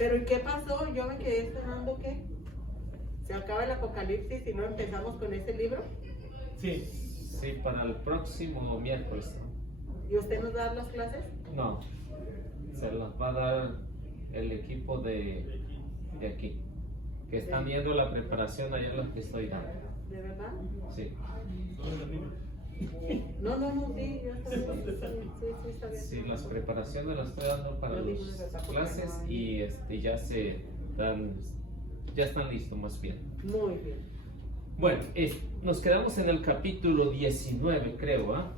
Pero ¿y qué pasó? Yo me quedé esperando que se acaba el Apocalipsis y no empezamos con ese libro. Sí, sí, para el próximo miércoles, ¿no? ¿Y usted nos va a dar las clases? No, se las va a dar el equipo de aquí, que están viendo la preparación ayer los que estoy dando. ¿De verdad? Sí. No, sí, yo está bien. Sí, está bien. Sí, las preparaciones las estoy dando para las clases y ya están listos más bien. Muy bien. Bueno, nos quedamos en el capítulo 19, creo, ¿ah?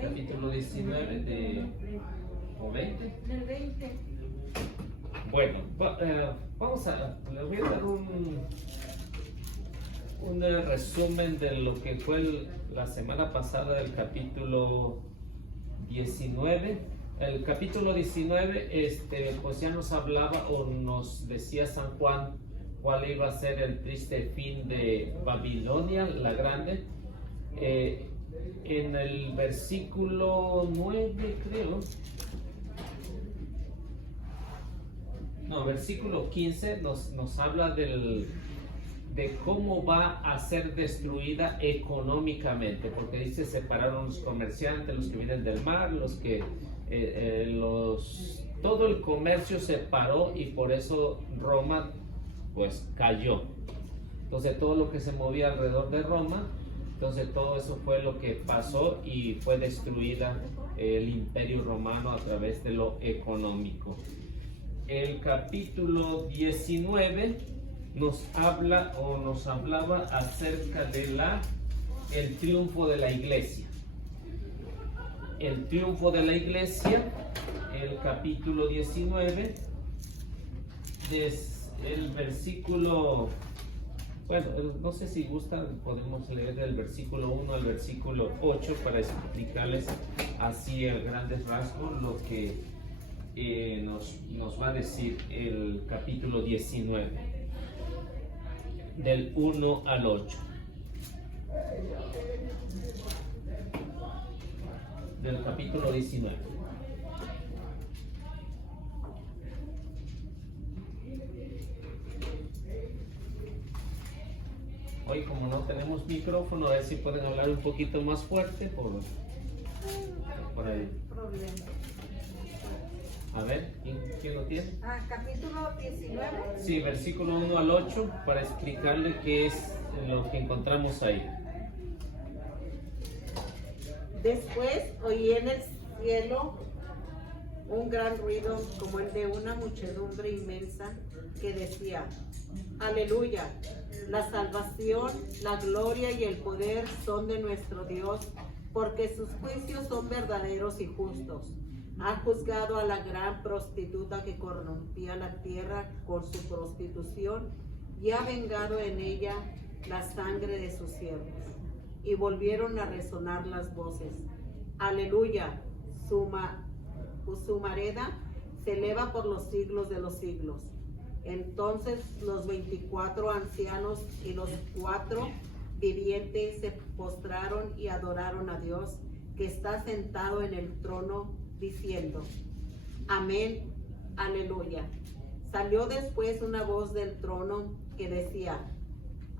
Capítulo 19 ¿o 20? Del 20. Bueno, les voy a dar un resumen de lo que fue la semana pasada del capítulo 19. El capítulo 19, pues ya nos hablaba o nos decía San Juan cuál iba a ser el triste fin de Babilonia, la grande. En el versículo 9, creo. No, versículo 15 nos habla de cómo va a ser destruida económicamente, porque dice separaron los comerciantes, los que vienen del mar, todo el comercio se paró y por eso Roma pues cayó. Entonces todo lo que se movía alrededor de Roma, entonces todo eso fue lo que pasó y fue destruida el imperio romano a través de lo económico. El capítulo 19 nos hablaba acerca de el triunfo de la iglesia. El triunfo de la iglesia, el capítulo 19, el versículo, bueno, no sé si gustan, podemos leer del versículo 1 al versículo 8 para explicarles así a grandes rasgos lo que nos va a decir el capítulo 19, del 1 al 8. Del capítulo 19. Hoy como no tenemos micrófono, a ver si pueden hablar un poquito más fuerte por ahí. Problema. A ver, ¿quién lo tiene? Capítulo 19. Sí, versículo 1 al 8, para explicarle qué es lo que encontramos ahí. Después oí en el cielo un gran ruido como el de una muchedumbre inmensa que decía: Aleluya, la salvación, la gloria y el poder son de nuestro Dios, porque sus juicios son verdaderos y justos. Ha juzgado a la gran prostituta que corrompía la tierra con su prostitución y ha vengado en ella la sangre de sus siervos. Y volvieron a resonar las voces: Aleluya, su mareda se eleva por los siglos de los siglos. Entonces los 24 ancianos y los 4 vivientes se postraron y adoraron a Dios, que está sentado en el trono, diciendo: Amén, aleluya. Salió después una voz del trono que decía: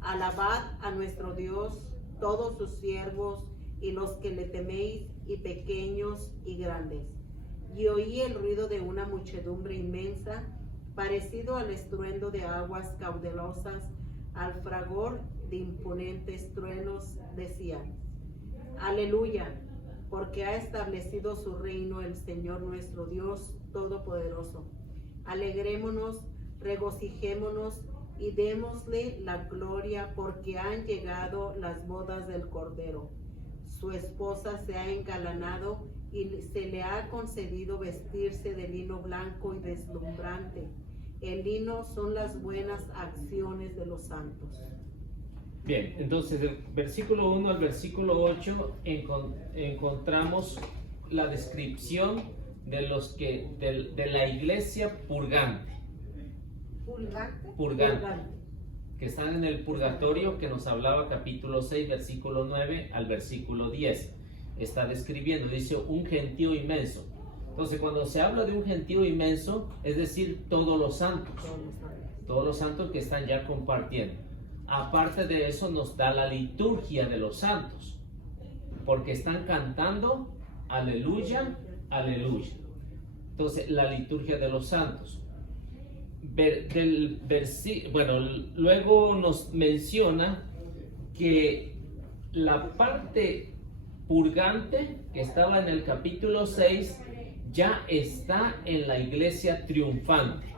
Alabad a nuestro Dios, todos sus siervos y los que le teméis, y pequeños y grandes. Y oí el ruido de una muchedumbre inmensa, parecido al estruendo de aguas caudalosas, al fragor de imponentes truenos. Decían: Aleluya, porque ha establecido su reino el Señor nuestro Dios Todopoderoso. Alegrémonos, regocijémonos y démosle la gloria, porque han llegado las bodas del Cordero. Su esposa se ha engalanado y se le ha concedido vestirse de lino blanco y deslumbrante. El lino son las buenas acciones de los santos. Bien, entonces del versículo 1 al versículo 8 encontramos la descripción de la iglesia purgante. Purgante. Que están en el purgatorio, que nos hablaba capítulo 6, versículo 9 al versículo 10. Está describiendo, dice, un gentío inmenso. Entonces, cuando se habla de un gentío inmenso, es decir, todos los santos que están ya compartiendo. Aparte de eso, nos da la liturgia de los santos, porque están cantando aleluya, aleluya. Entonces, la liturgia de los santos. Luego nos menciona que la parte purgante que estaba en el capítulo 6 ya está en la iglesia triunfante.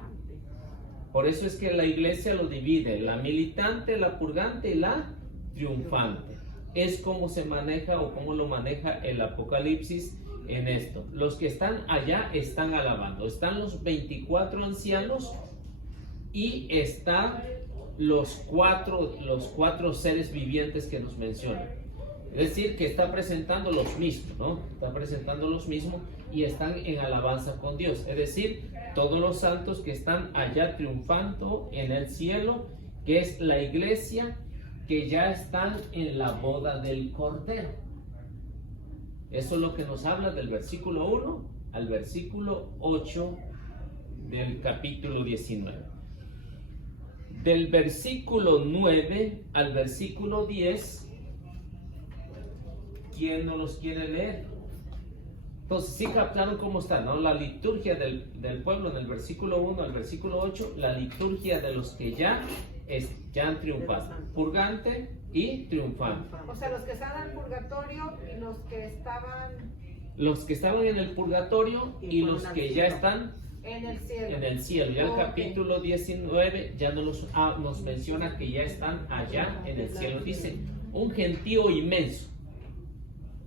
Por eso es que la iglesia lo divide, la militante, la purgante y la triunfante. Es como se maneja o cómo lo maneja el Apocalipsis en esto. Los que están allá están alabando. Están los 24 ancianos y están los cuatro seres vivientes que nos mencionan. Es decir, que está presentando los mismos, ¿no? Está presentando los mismos y están en alabanza con Dios. Es decir, todos los santos que están allá triunfando en el cielo, que es la iglesia, que ya están en la boda del Cordero. Eso es lo que nos habla del versículo 1 al versículo 8 del capítulo 19. Del versículo 9 al versículo 10, ¿quién no los quiere leer? Entonces, sí captaron cómo está, ¿no? La liturgia del pueblo en el versículo 1 al versículo 8, la liturgia de los que ya han triunfado, purgante y triunfante. O sea, los que estaban en el purgatorio y los que estaban... Los que estaban en el purgatorio y los que ya están en el cielo. En el cielo. Ya el capítulo 19 ya nos menciona que ya están allá en el cielo. Dice, un gentío inmenso.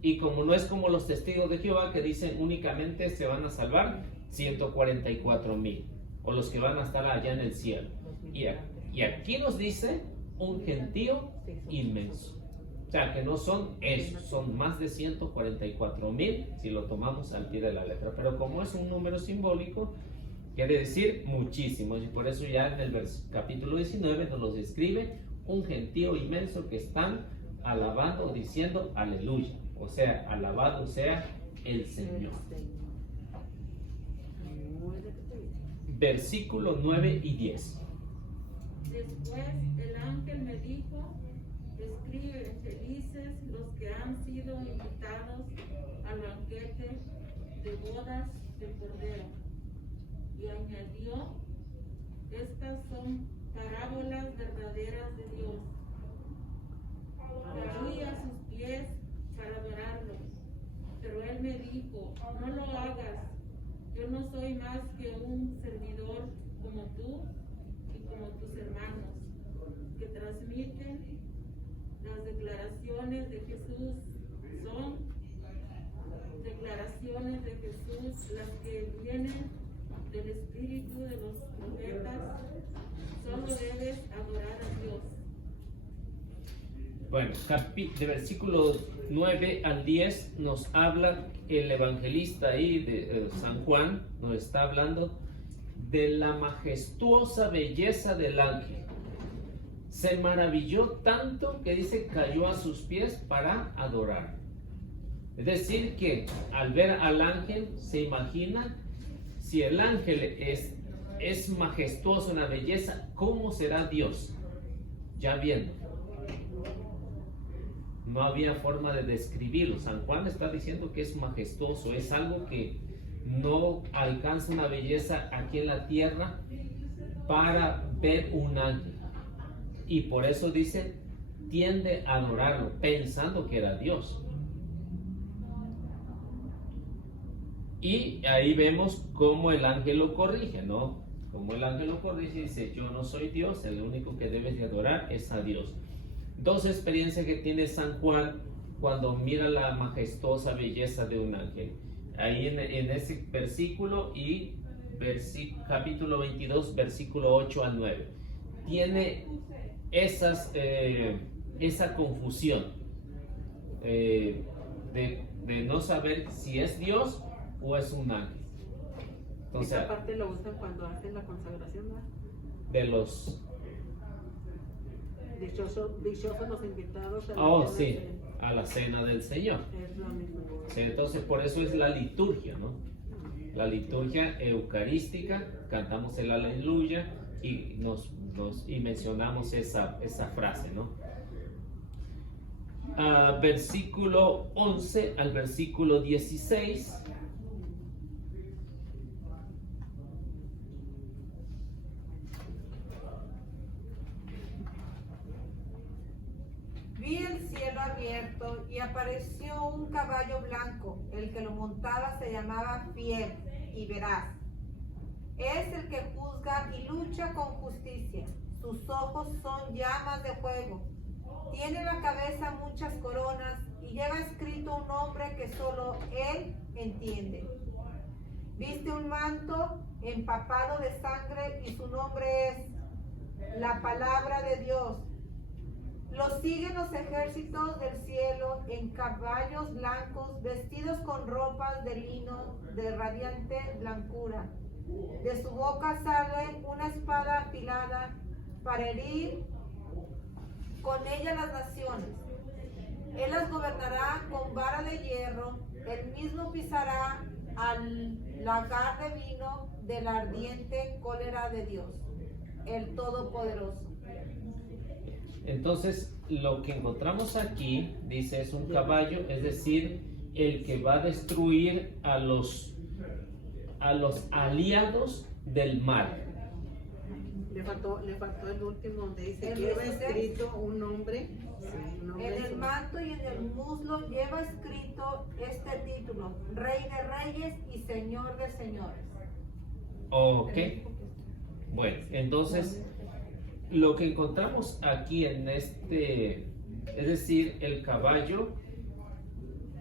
Y como no es como los testigos de Jehová que dicen únicamente se van a salvar 144,000 o los que van a estar allá en el cielo. Y aquí nos dice un gentío inmenso. O sea que no son esos, son más de 144,000 si lo tomamos al pie de la letra. Pero como es un número simbólico, quiere decir muchísimos. Y por eso ya en el capítulo 19 nos los describe un gentío inmenso que están alabando, diciendo aleluya. O sea, alabado sea el Señor. Versículos 9 y 10. Después el ángel me dijo, escribe, felices los que han sido invitados al banquete de bodas del Cordero. Y añadió, estas son parábolas verdaderas de Dios. Caí a sus pies para adorarlo, pero él me dijo, no lo hagas, yo no soy más que un servidor como tú y como tus hermanos, que transmiten las declaraciones de Jesús. Son declaraciones de Jesús las que vienen del espíritu de los profetas. Solo debes adorar a Dios. Bueno, de versículos 9 al 10 nos habla el evangelista ahí de San Juan, nos está hablando de la majestuosa belleza del ángel. Se maravilló tanto que dice cayó a sus pies para adorar. Es decir que al ver al ángel se imagina, si el ángel es majestuoso, una belleza, ¿cómo será Dios? Ya viendo. No había forma de describirlo. San Juan está diciendo que es majestuoso, es algo que no alcanza una belleza aquí en la tierra para ver un ángel. Y por eso dice, tiende a adorarlo, pensando que era Dios. Y ahí vemos cómo el ángel lo corrige, ¿no? Como el ángel lo corrige y dice, yo no soy Dios, el único que debes de adorar es a Dios. Dos experiencias que tiene San Juan cuando mira la majestuosa belleza de un ángel. Ahí en ese versículo y capítulo 22, versículo 8 al 9. Tiene esa confusión de no saber si es Dios o es un ángel. Entonces, esa parte lo usan cuando hacen la consagración, ¿verdad? De los... Dichosos los invitados a la cena a la cena del Señor. Es lo mismo. Sí, entonces por eso es la liturgia, ¿no? la liturgia eucarística, cantamos el aleluya y y mencionamos esa frase, ¿no? Versículo 11 al versículo 16. Vi el cielo abierto y apareció un caballo blanco. El que lo montaba se llamaba Fiel y Veraz. Es el que juzga y lucha con justicia. Sus ojos son llamas de fuego. Tiene en la cabeza muchas coronas y lleva escrito un nombre que solo él entiende. Viste un manto empapado de sangre y su nombre es la palabra de Dios. Lo siguen los ejércitos del cielo en caballos blancos, vestidos con ropas de lino de radiante blancura. De su boca sale una espada afilada para herir con ella las naciones. Él las gobernará con vara de hierro. Él mismo pisará al lagar de vino de la ardiente cólera de Dios, el Todopoderoso. Entonces, lo que encontramos aquí, dice, es un caballo, es decir, el que va a destruir a los aliados del mal. Le faltó el último donde dice que lleva escrito un nombre. Sí, un nombre En el manto y en el muslo lleva escrito este título: Rey de Reyes y Señor de Señores. Ok. Bueno, entonces, lo que encontramos aquí en es decir, el caballo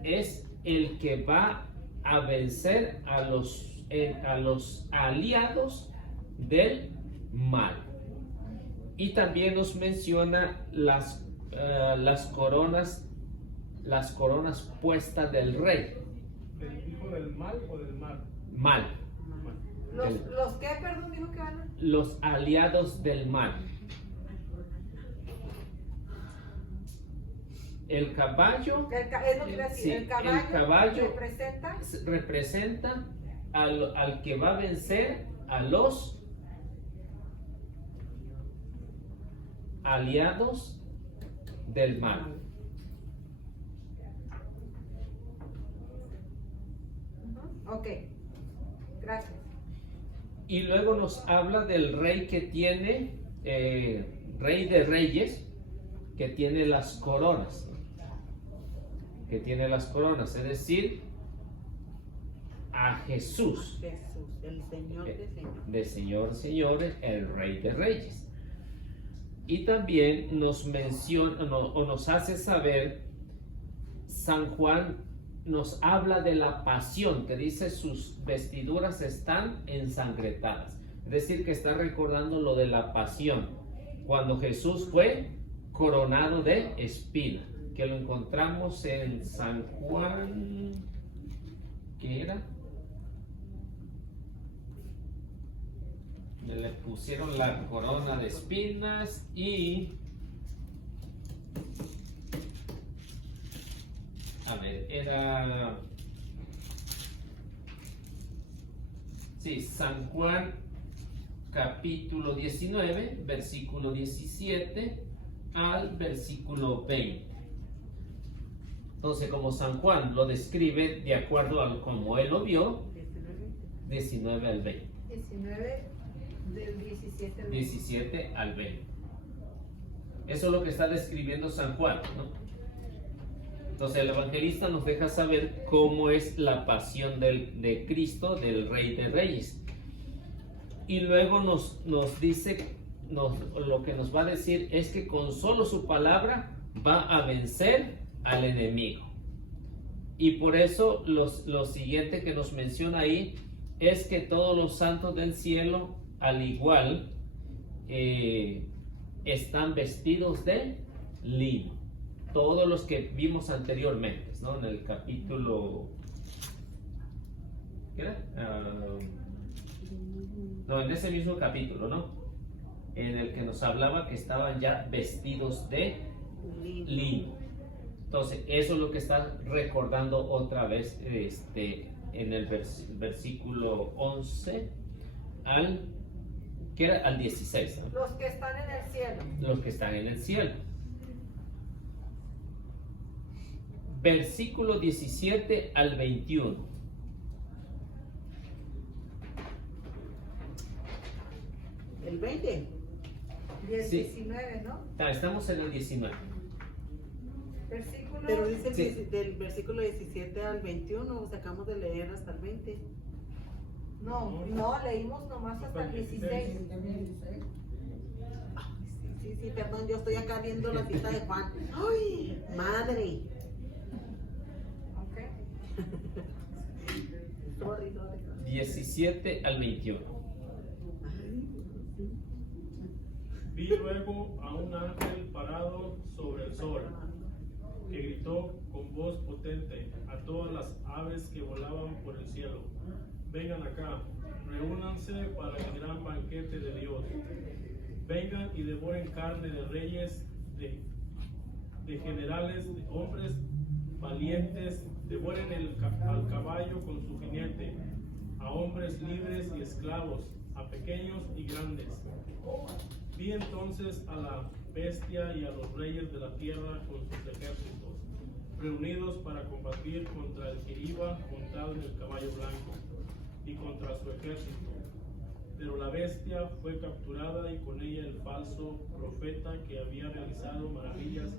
es el que va a vencer a los aliados del mal. Y también nos menciona las coronas puestas del rey. ¿Del hijo del mal o del mal? Mal. ¿Los qué, perdón, dijo que van? Los aliados del mal. El caballo, Es lo que iba a decir. sí, el caballo representa al que va a vencer a los aliados del mal. Ok, gracias. Y luego nos habla del rey que tiene, rey de reyes, que tiene las coronas. Que tiene las coronas, es decir, a Jesús. Jesús, el Señor de Señores. De Señor, señores, el Rey de Reyes. Y también nos menciona o nos hace saber, San Juan nos habla de la pasión, que dice sus vestiduras están ensangrentadas. Es decir, que está recordando lo de la pasión, cuando Jesús fue coronado de espina, que lo encontramos en San Juan, ¿qué era? Le pusieron la corona de espinas y a ver, era sí, San Juan capítulo 19 versículo 17 al versículo 20. Entonces, como San Juan lo describe de acuerdo a como él lo vio, 19 al 20. 19 del 17 al 20. 17 al 20. Eso es lo que está describiendo San Juan, ¿no? Entonces el evangelista nos deja saber cómo es la pasión de Cristo, del Rey de Reyes. Y luego nos dice, lo que nos va a decir es que con solo su palabra va a vencer al enemigo. Y por eso lo siguiente que nos menciona ahí es que todos los santos del cielo, al igual, están vestidos de lino. Todos los que vimos anteriormente, ¿no? En el capítulo, ¿qué era? No, en ese mismo capítulo, ¿no? En el que nos hablaba que estaban ya vestidos de lino. Entonces, eso es lo que está recordando otra vez en el versículo 11 al 16, ¿no? Los que están en el cielo. Los que están en el cielo. Versículo 17 al 21. El 20. 19, ¿no? Estamos en el 19. Versículo. Pero dice Sí. del versículo 17 al 21, sacamos de leer hasta el 20. No, leímos nomás hasta el 16. Sí, perdón, yo estoy acá viendo la cita de Juan. ¡Ay, madre! Ok. Sorry. 17 al 21. Vi luego a un ángel parado sobre el sol, que gritó con voz potente a todas las aves que volaban por el cielo: vengan acá, reúnanse para el gran banquete de Dios. Vengan y devoren carne de reyes, de generales, de hombres valientes, devoren al caballo con su jinete, a hombres libres y esclavos, a pequeños y grandes. Vi entonces a la bestia y a los reyes de la tierra con sus ejércitos, reunidos para combatir contra el que iba montado en el caballo blanco y contra su ejército. Pero la bestia fue capturada y con ella el falso profeta que había realizado maravillas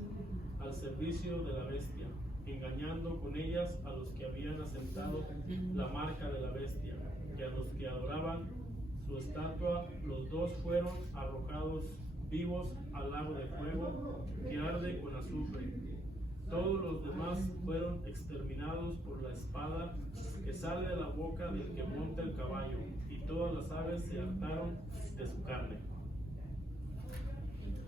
al servicio de la bestia, engañando con ellas a los que habían aceptado la marca de la bestia y a los que adoraban su estatua. Los dos fueron arrojados vivos al lago de fuego que arde con azufre. Todos los demás fueron exterminados por la espada que sale de la boca del que monta el caballo, y todas las aves se hartaron de su carne.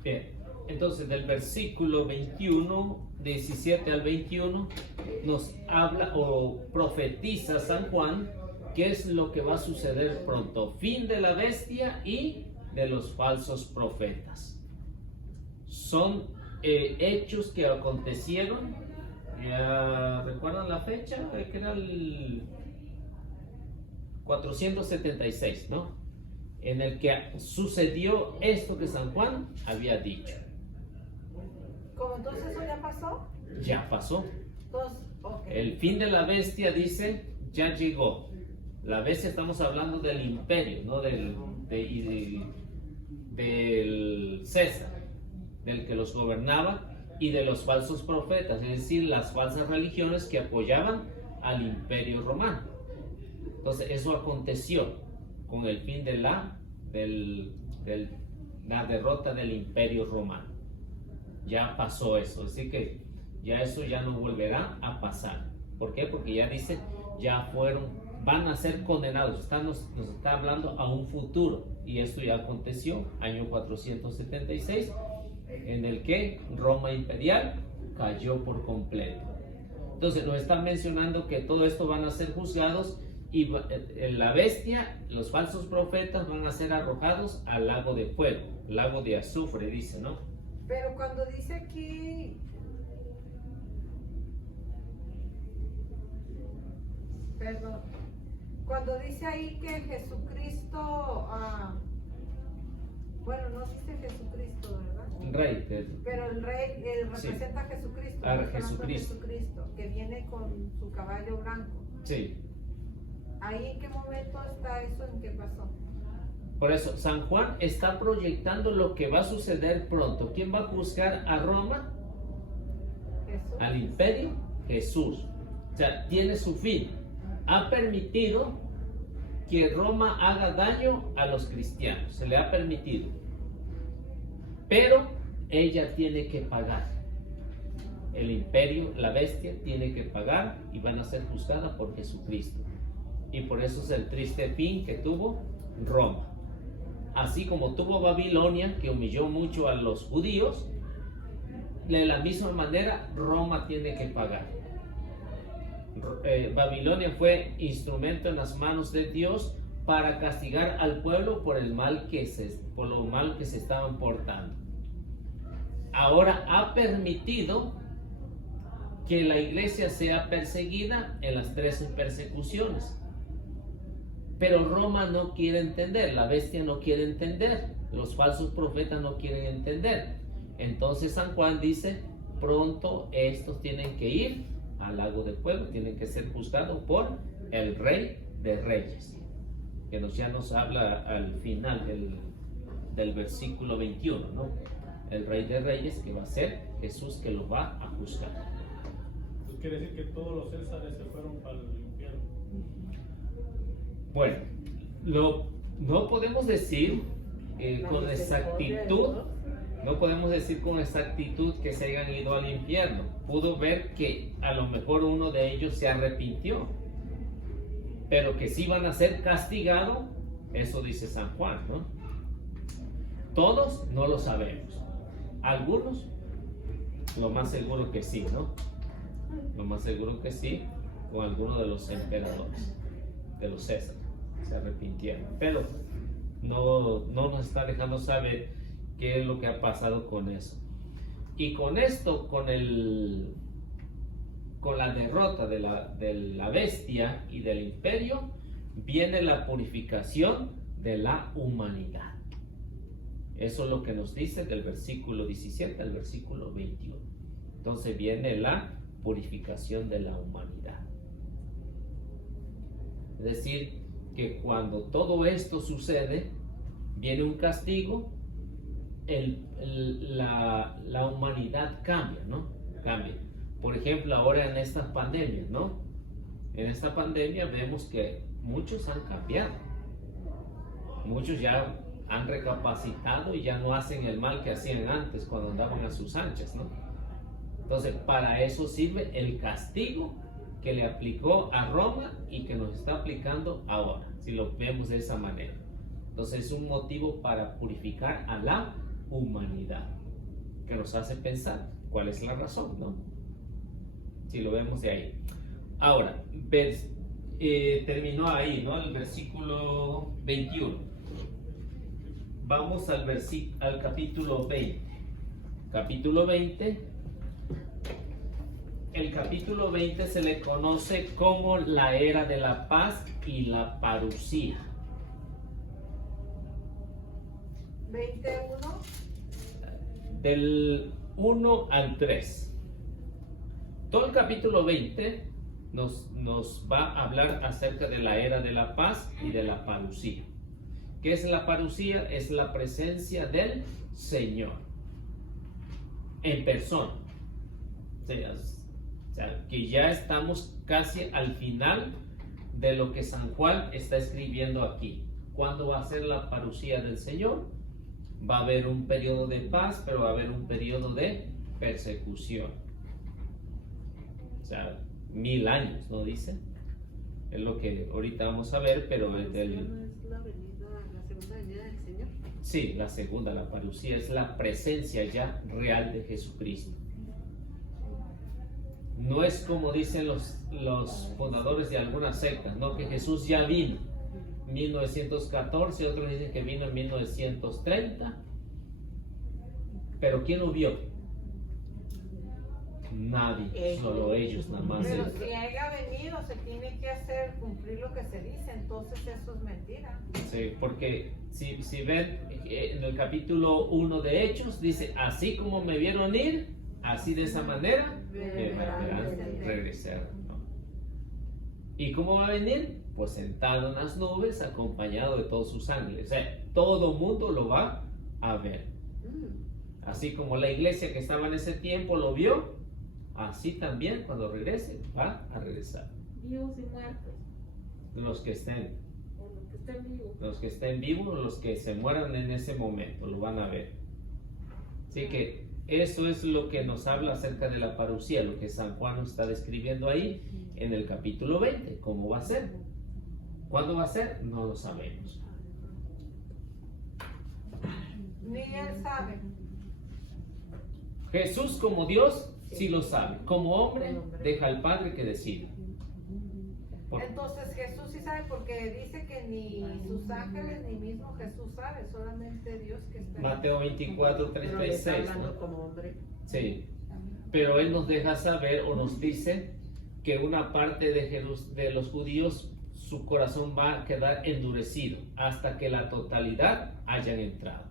Bien, entonces del versículo 21, 17 al 21, nos habla o profetiza San Juan qué es lo que va a suceder pronto: fin de la bestia y de los falsos profetas. Son hechos que acontecieron. ¿Ya recuerdan la fecha? Que era el 476, ¿no? En el que sucedió esto que San Juan había dicho. ¿Cómo entonces eso ya pasó? Ya pasó. Entonces, ok. El fin de la bestia, dice, ya llegó. La bestia, estamos hablando del imperio, no del César, del que los gobernaba, y de los falsos profetas, es decir, las falsas religiones que apoyaban al imperio romano. Entonces eso aconteció con el fin de la derrota del imperio romano. Ya pasó eso, así que ya eso ya no volverá a pasar. ¿Por qué? Porque ya dice, van a ser condenados. Nos está hablando a un futuro, y esto ya aconteció, año 476, en el que Roma imperial cayó por completo. Entonces nos están mencionando que todo esto van a ser juzgados, y la bestia, los falsos profetas, van a ser arrojados al lago de fuego, lago de azufre, dice, ¿no? Pero cuando dice aquí, perdón, cuando dice ahí que Jesucristo, bueno, no dice Jesucristo, ¿verdad? Rey, Pero el rey representa a Jesucristo, a ¿no? Está hablando de Jesucristo. Jesucristo, que viene con su caballo blanco. sí. ¿Ahí en qué momento está eso? ¿En qué pasó? Por eso, San Juan está proyectando lo que va a suceder pronto. ¿Quién va a juzgar a Roma? Jesús. Al imperio, Jesús. O sea, tiene su fin. Ha permitido que Roma haga daño a los cristianos. Se le ha permitido. Pero ella tiene que pagar. El imperio, la bestia, tiene que pagar, y van a ser juzgadas por Jesucristo. Y por eso es el triste fin que tuvo Roma. Así como tuvo Babilonia, que humilló mucho a los judíos, de la misma manera Roma tiene que pagar. Babilonia fue instrumento en las manos de Dios para castigar al pueblo por lo mal que se estaban portando. Ahora ha permitido que la iglesia sea perseguida en las 13 persecuciones. Pero Roma no quiere entender, la bestia no quiere entender, los falsos profetas no quieren entender. Entonces San Juan dice, pronto estos tienen que ir al lago de fuego, tienen que ser juzgados por el Rey de Reyes, que ya nos habla al final del versículo 21, ¿no? El Rey de Reyes, que va a ser Jesús, que lo va a juzgar. Pues quiere decir que todos los Césares se fueron para el infierno. Bueno, no podemos decir con exactitud, no podemos decir con exactitud que se hayan ido al infierno. Pudo ver que a lo mejor uno de ellos se arrepintió, pero que sí van a ser castigados, eso dice San Juan, ¿no? Todos no lo sabemos. Algunos, lo más seguro que sí, ¿no? Lo más seguro que sí, con algunos de los emperadores, de los Césares, se arrepintieron. Pero no nos está dejando saber qué es lo que ha pasado con eso. Y con esto, con la derrota de la bestia y del imperio, viene la purificación de la humanidad. Eso es lo que nos dice del versículo 17 al versículo 21. Entonces viene la purificación de la humanidad. Es decir, que cuando todo esto sucede, viene un castigo, la humanidad cambia, ¿no? Cambia. Por ejemplo, ahora en estas pandemias, ¿no? En esta pandemia vemos que muchos han cambiado. Muchos ya han recapacitado y ya no hacen el mal que hacían antes cuando andaban a sus anchas, ¿no? Entonces, para eso sirve el castigo que le aplicó a Roma y que nos está aplicando ahora, si lo vemos de esa manera. Entonces, es un motivo para purificar a la humanidad, que nos hace pensar cuál es la razón, ¿no? Si lo vemos de ahí. Ahora, terminó ahí, ¿no? El versículo 21. Vamos al capítulo 20. Capítulo 20. El capítulo 20 se le conoce como la era de la paz y la parusía. 21. Del 1 al 3. Todo el capítulo 20 nos va a hablar acerca de la era de la paz y de la parusía. ¿Qué es la parusía? Es la presencia del Señor en persona. O sea, que ya estamos casi al final de lo que San Juan está escribiendo aquí. ¿Cuándo va a ser la parusía del Señor? Va a haber un periodo de paz, pero va a haber un periodo de persecución. O sea, 1000 años, ¿no dice? Es lo que ahorita vamos a ver, pero es del... la segunda venida del Señor. Sí, la segunda, la parusía, es la presencia ya real de Jesucristo. No es como dicen los fundadores de algunas sectas, ¿no? Que Jesús ya vino en 1914, otros dicen que vino en 1930. Pero ¿quién lo vio? Nadie, solo ellos nada más. Pero si haya venido, se tiene que hacer cumplir lo que se dice, entonces eso es mentira. Sí, porque si ven en el capítulo 1 de Hechos, dice, así como me vieron ir, así de esa manera me verán regresar, ¿no? ¿Y cómo va a venir? Pues sentado en las nubes, acompañado de todos sus ángeles. O sea, todo mundo lo va a ver. Así como la iglesia que estaba en ese tiempo lo vio, así también cuando regrese va a regresar. Vivos y muertos, Los que estén, o los que estén vivos. los que estén vivos, los que se mueran en ese momento, lo van a ver. Así que eso es lo que nos habla acerca de la parusía, lo que San Juan nos está describiendo ahí en el capítulo 20. ¿Cómo va a ser? ¿Cuándo va a ser? No lo sabemos. Ni él sabe. Jesús como Dios sí lo sabe. Como hombre deja al Padre que decida. Entonces Jesús sí sabe porque dice que ni sus ángeles ni mismo Jesús sabe, solamente Dios que está. Mateo 24, Pero le está 36, hablando ¿no? como hombre. Sí. Pero él nos deja saber o nos dice que una parte de los judíos, su corazón va a quedar endurecido hasta que la totalidad hayan entrado.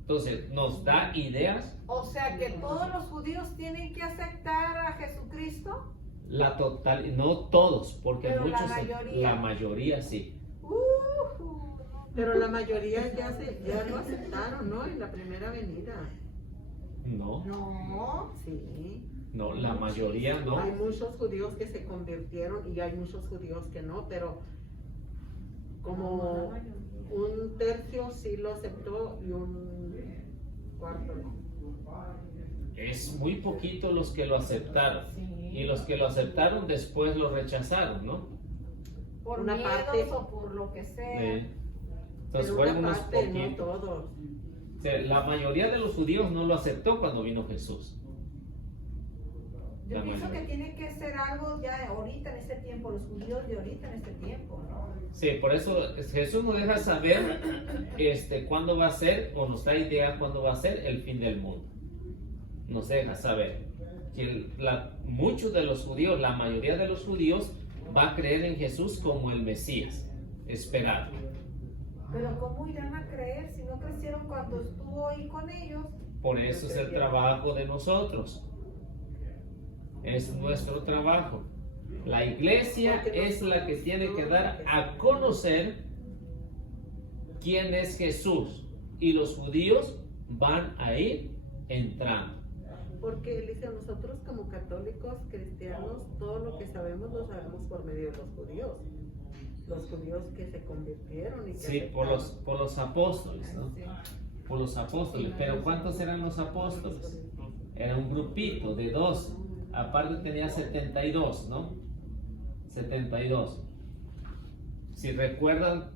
Entonces, nos da ideas. O sea que todos los judíos tienen que aceptar a Jesucristo. No todos, porque Pero muchos, la la mayoría sí. Pero la mayoría ya lo aceptaron, ¿no? En la primera venida. No, No. Sí. no, la mayoría no. Hay muchos judíos que se convirtieron y hay muchos judíos que no, pero como un tercio sí lo aceptó y un cuarto no. Es muy poquito los que lo aceptaron. Y los que lo aceptaron después lo rechazaron, ¿no? Por Una miedos parte. o por lo que sea. Entonces Pero fueron una unos parte, no poquitos. todos. O sea, la mayoría de los judíos no lo aceptó cuando vino Jesús. Yo La pienso que mayoría. tiene que ser algo ya ahorita en este tiempo, los judíos de ahorita en este tiempo, ¿no? Sí, por eso Jesús nos deja saber cuándo va a ser, o nos da idea cuándo va a ser el fin del mundo. Nos deja saber que muchos de los judíos, la mayoría de los judíos, va a creer en Jesús como el Mesías esperado. Pero ¿cómo irán a creer si no crecieron cuando estuvo ahí con ellos? Por eso es el trabajo de nosotros. Es nuestro trabajo. La iglesia es la que tiene que dar a conocer quién es Jesús. Y los judíos van a ir entrando. Porque él dice, nosotros como católicos cristianos, todo lo que sabemos lo sabemos por medio de los judíos. Los judíos que se convirtieron y que Sí, por los apóstoles, ¿no? Por los apóstoles. Pero ¿cuántos eran los apóstoles? Era un grupito de 12. Aparte tenía 72, ¿no? 72. Si recuerdan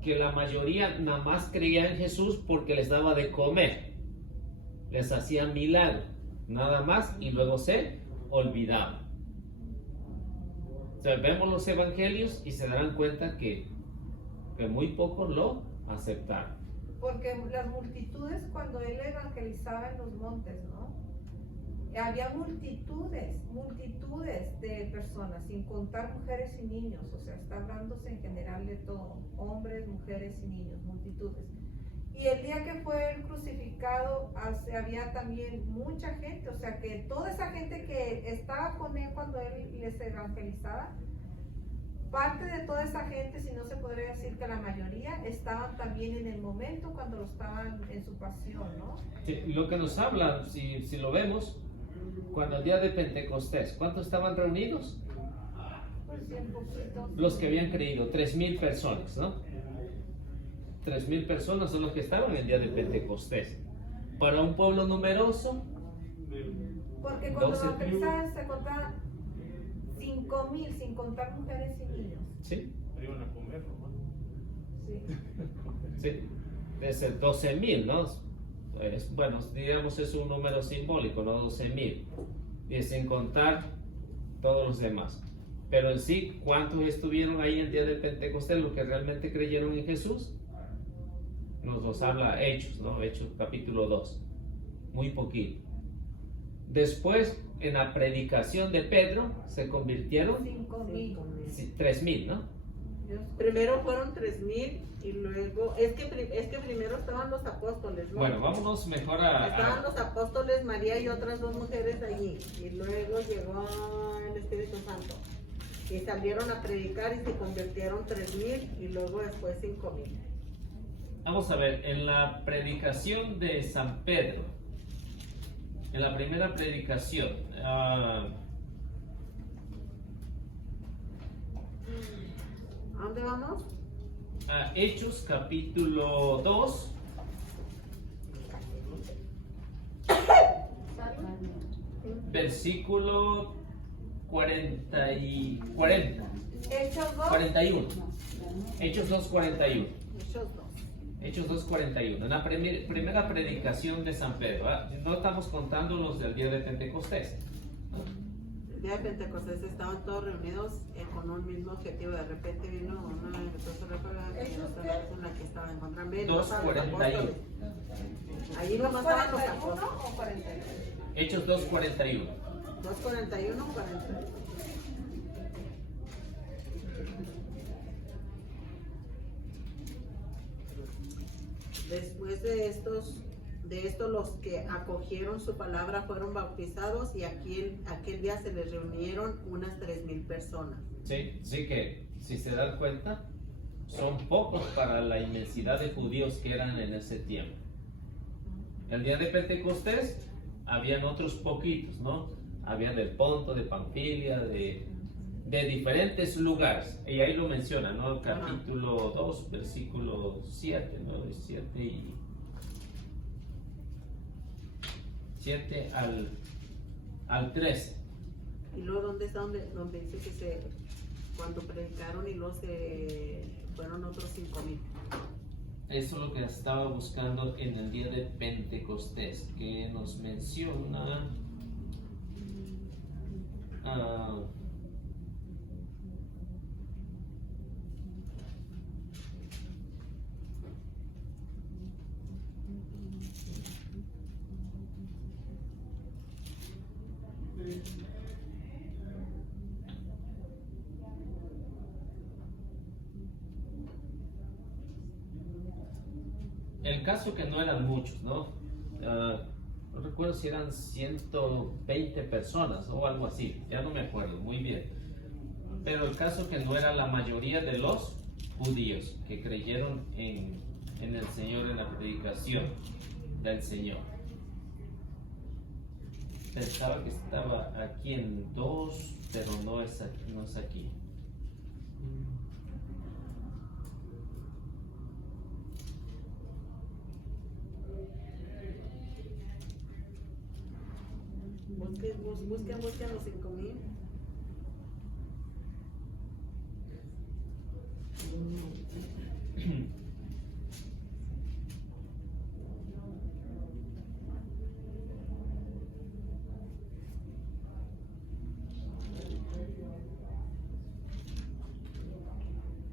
que la mayoría nada más creía en Jesús porque les daba de comer. Les hacía milagros, nada más, y luego se olvidaba. O sea, vemos los evangelios y se darán cuenta que muy pocos lo aceptaron. Porque las multitudes, cuando él evangelizaba en los montes, ¿no? Había multitudes de personas, sin contar mujeres y niños. O sea, está hablándose en general de todo, hombres, mujeres y niños, multitudes. Y el día que fue él crucificado, había también mucha gente, o sea que toda esa gente que estaba con él cuando él les evangelizaba, parte de toda esa gente, si no se podría decir que la mayoría, estaban también en el momento cuando lo estaban en su pasión, ¿no? Sí, lo que nos habla, si lo vemos, cuando el día de Pentecostés, ¿cuántos estaban reunidos? Pues bien poquitos. Los que habían creído, 3,000 personas, ¿no? 3,000 personas son los que estaban el día de Pentecostés. Para un pueblo numeroso, Porque cuando 12 evangelizaban se contaban 5,000, sin contar mujeres y niños. ¿sí? Iban a comer, ¿no? Sí. Sí, es 12,000, ¿no? Bueno, digamos es un número simbólico, ¿no? 12,000. Y sin contar todos los demás. Pero en sí, ¿cuántos estuvieron ahí el día de Pentecostés, los que realmente creyeron en Jesús? Nos habla Hechos, ¿no? Hechos capítulo 2. Muy poquito. Después, en la predicación de Pedro, se convirtieron 5,000. 3,000, ¿no? Primero fueron 3,000 y luego, es que primero estaban los apóstoles, ¿no? Bueno, vámonos mejor Estaban los apóstoles, María y otras 2 mujeres allí. Y luego llegó el Espíritu Santo. Y salieron a predicar y se convirtieron 3,000 y luego después 5,000. Vamos a ver, en la predicación de San Pedro, en la primera predicación, ¿A dónde vamos? Hechos capítulo 2, versículo 40. Hechos 2. 41. Hechos 2:41. Muchos no. Hechos 2:41. En la primera predicación de San Pedro. No estamos contando los del día de Pentecostés. El día de Pentecostés estaban todos reunidos con un mismo objetivo. De repente vino una con la que estaban encontrando. 2:41. Ahí nomás estaban los 41 apóstoles. o 41. Hechos 2:41. 2:41, 41. Después de esto los que acogieron su palabra fueron bautizados y aquel día se les reunieron unas 3,000 personas. Sí, sí que si se dan cuenta, son pocos para la inmensidad de judíos que eran en ese tiempo. El día de Pentecostés habían otros poquitos, ¿no? Habían del Ponto, de Panfilia, de diferentes lugares. Y ahí lo menciona, ¿no? Capítulo 2, versículo 7, ¿no? De 7 al 13. Y luego, ¿dónde está? Donde dice que cuando predicaron y luego se fueron otros 5,000. Eso es lo que estaba buscando en el día de Pentecostés, que nos menciona. El caso que no eran muchos, ¿no? No recuerdo si eran 120 personas o algo así, ya no me acuerdo muy bien. Pero el caso que no era la mayoría de los judíos que creyeron en el Señor, en la predicación del Señor. Pensaba que estaba aquí en 2, pero no es aquí. Busquen los 5,000.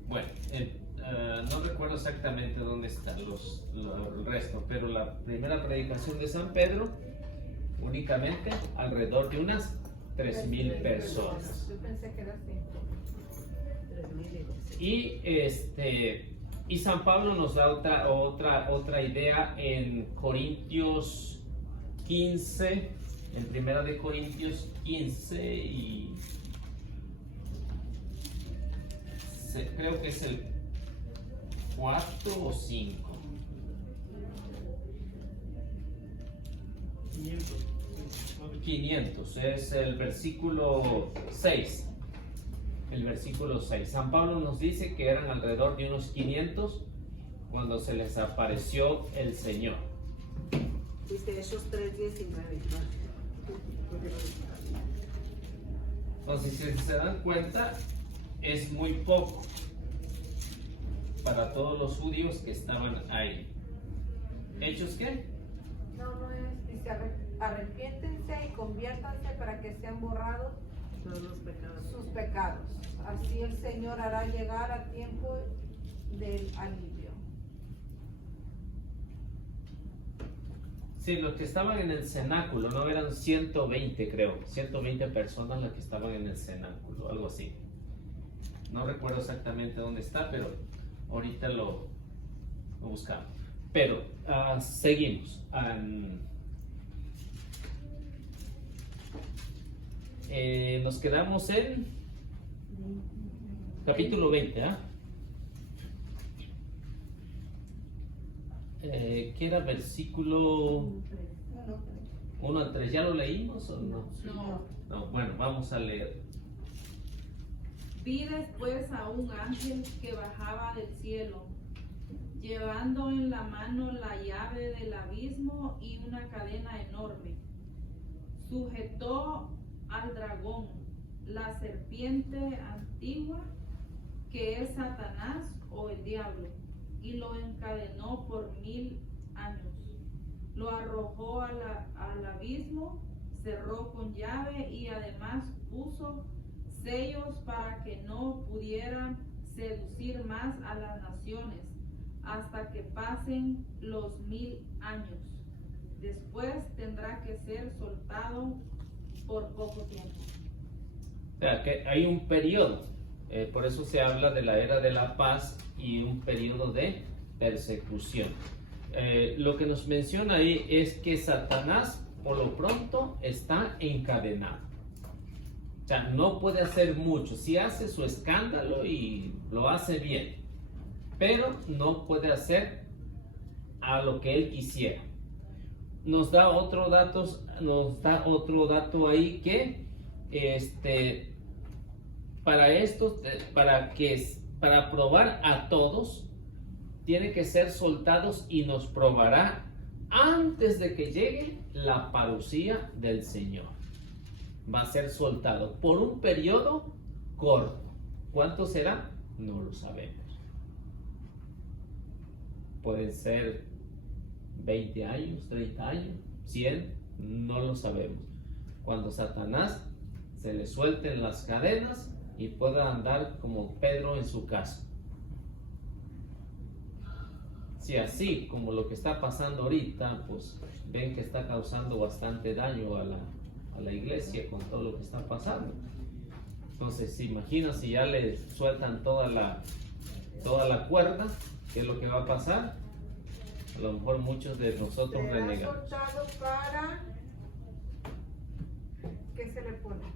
Bueno, no recuerdo exactamente dónde están el resto, pero la primera predicación de San Pedro, únicamente alrededor de unas 3,000 personas. Yo pensé que era así. 3,000. Y San Pablo nos da otra idea en Corintios 15, en Primera de Corintios 15 y creo que es el 4 o 5. 500 es el versículo 6. El versículo 6. San Pablo nos dice que eran alrededor de unos 500 cuando se les apareció el Señor. Dice Hechos 3:19. Entonces, si se dan cuenta, es muy poco para todos los judíos que estaban ahí. ¿Hechos qué? No es. Dice, arrepiéntense y conviértanse para que sean borrados Todos los pecados. sus pecados. Así el Señor hará llegar a tiempo del alivio. Sí, los que estaban en el cenáculo, no eran 120, creo, 120 personas las que estaban en el cenáculo, algo así. No recuerdo exactamente dónde está, pero ahorita lo buscamos. Pero seguimos. Nos quedamos en capítulo 20, ¿ah? ¿Qué era versículo 1 al 3? ¿Ya lo leímos o no? No, bueno, vamos a leer. Vi después a un ángel que bajaba del cielo, llevando en la mano la llave del abismo y una cadena enorme. Sujetó al dragón, la serpiente antigua, que es Satanás o el diablo, y lo encadenó por 1000 años. Lo arrojó al abismo, cerró con llave y además puso sellos para que no pudieran seducir más a las naciones hasta que pasen los 1000 años. Después tendrá que ser soltado por poco tiempo. O sea, que hay un periodo, por eso se habla de la era de la paz y un periodo de persecución. Lo que nos menciona ahí es que Satanás por lo pronto está encadenado. O sea, no puede hacer mucho. Sí hace su escándalo y lo hace bien, pero no puede hacer a lo que él quisiera. Nos da otro dato ahí que para probar a todos tiene que ser soltados y nos probará antes de que llegue la parucía del Señor. Va a ser soltado por un periodo corto. ¿Cuánto será? No lo sabemos. Pueden ser 20 años, 30 años, 100, no lo sabemos. Cuando Satanás se le suelten las cadenas y pueda andar como Pedro en su casa. Si así como lo que está pasando ahorita, pues ven que está causando bastante daño a la iglesia con todo lo que está pasando. Entonces, se imagina si ya le sueltan toda la cuerda, ¿qué es lo que va a pasar? A lo mejor muchos de nosotros renegamos. Será soltado para... ¿Qué se le pone?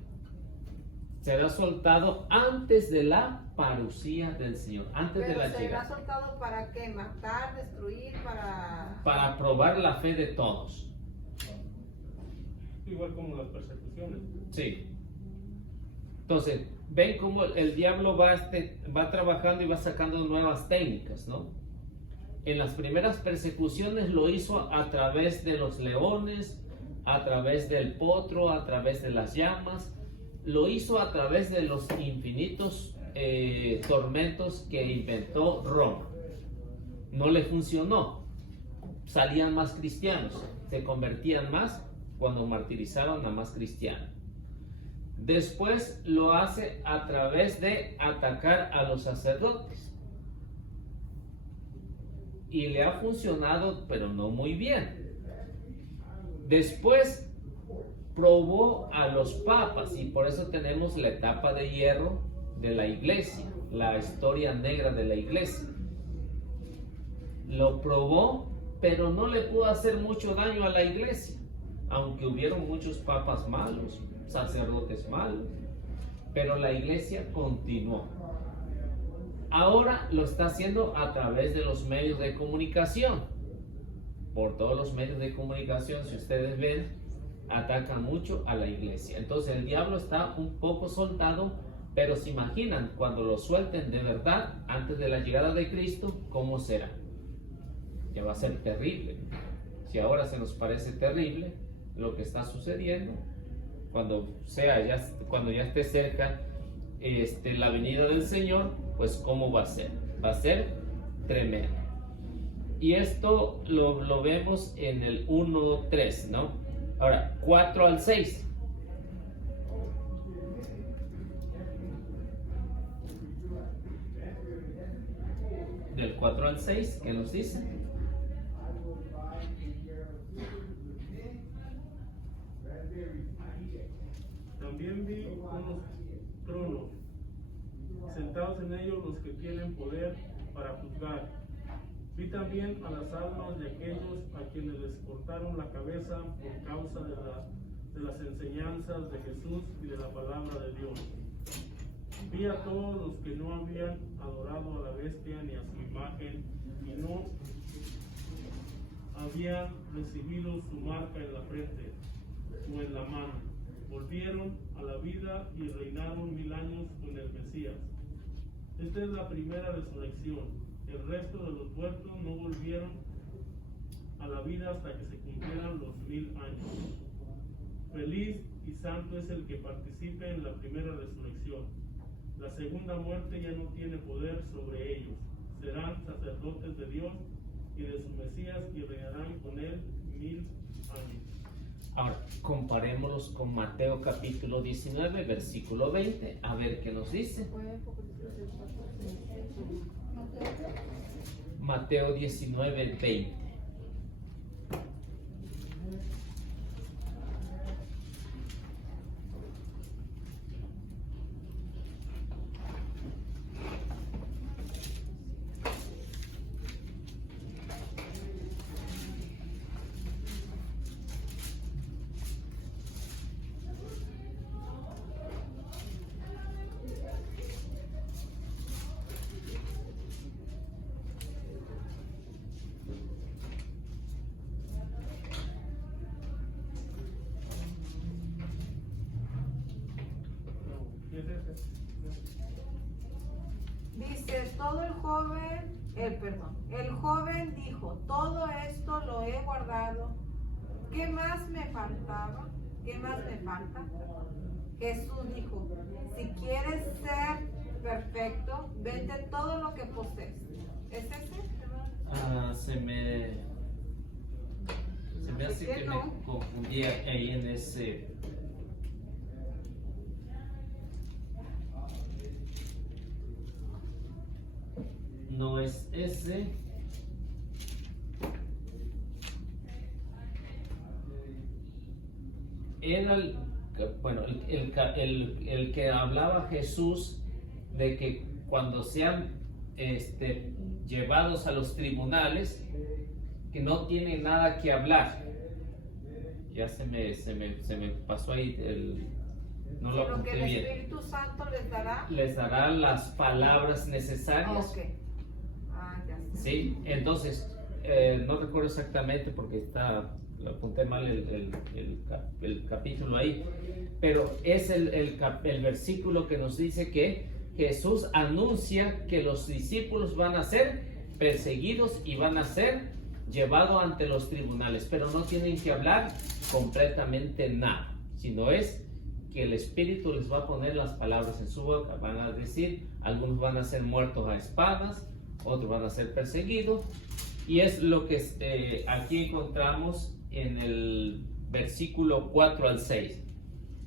Será soltado antes de la parucía del Señor, antes de la ¿Será llegada. soltado para qué? ¿Matar, destruir, para...? Para probar la fe de todos. Igual como las persecuciones. Sí. Entonces, ven cómo el diablo va trabajando y va sacando nuevas técnicas, ¿no? En las primeras persecuciones lo hizo a través de los leones, a través del potro, a través de las llamas. Lo hizo a través de los infinitos tormentos que inventó Roma. No le funcionó. Salían más cristianos, se convertían más cuando martirizaron a más cristianos. Después lo hace a través de atacar a los sacerdotes. Y le ha funcionado, pero no muy bien. Después probó a los papas y por eso tenemos la etapa de hierro de la iglesia, la historia negra de la iglesia. Lo probó, pero no le pudo hacer mucho daño a la iglesia, aunque hubieron muchos papas malos, sacerdotes malos, pero la iglesia continuó. Ahora lo está haciendo a través de los medios de comunicación. Por todos los medios de comunicación, si ustedes ven, atacan mucho a la iglesia. Entonces el diablo está un poco soltado, pero se imaginan cuando lo suelten de verdad antes de la llegada de Cristo, ¿cómo será? Ya va a ser terrible. Si ahora se nos parece terrible lo que está sucediendo, cuando ya esté cerca la venida del Señor, pues ¿cómo va a ser? Va a ser tremendo. Y esto lo vemos en el 1:3, ¿no? Ahora, 4 al 6. Del 4 al 6, ¿qué nos dice? También vi unos tronos, sentados en ellos los que tienen poder para juzgar. Vi también a las almas de aquellos a quienes les cortaron la cabeza por causa de las enseñanzas de Jesús y de la palabra de Dios. Vi a todos los que no habían adorado a la bestia ni a su imagen y no habían recibido su marca en la frente o en la mano. Volvieron a la vida y reinaron 1000 años con el Mesías. Esta es la primera resurrección. El resto de los muertos no volvieron a la vida hasta que se cumplieran los 1000 años. Feliz y santo es el que participe en la primera resurrección. La segunda muerte ya no tiene poder sobre ellos. Serán sacerdotes de Dios y de su Mesías y reinarán con él 1000 años. Ahora, comparémoslos con Mateo capítulo 19, versículo 20, a ver qué nos dice. Mateo 19, 20. El joven dijo, todo esto lo he guardado. ¿Qué más me faltaba? ¿Qué más me falta? Jesús dijo, si quieres ser perfecto, vende todo lo que posees. ¿Es ese? Se me hace que me confundí ahí en ese. No es ese. Era el que hablaba Jesús de que cuando sean llevados a los tribunales, que no tienen nada que hablar. Ya se me pasó ahí no lo Sino que apunté el bien. Espíritu Santo les dará. Les dará las palabras necesarias. Ok. Ya sé. Sí, entonces no recuerdo exactamente porque lo apunté mal el capítulo ahí, pero es el versículo que nos dice que Jesús anuncia que los discípulos van a ser perseguidos y van a ser llevados ante los tribunales, pero no tienen que hablar completamente nada, sino es que el Espíritu les va a poner las palabras en su boca. Van a decir, algunos van a ser muertos a espadas, otros van a ser perseguidos, y es lo que aquí encontramos en el versículo 4 al 6.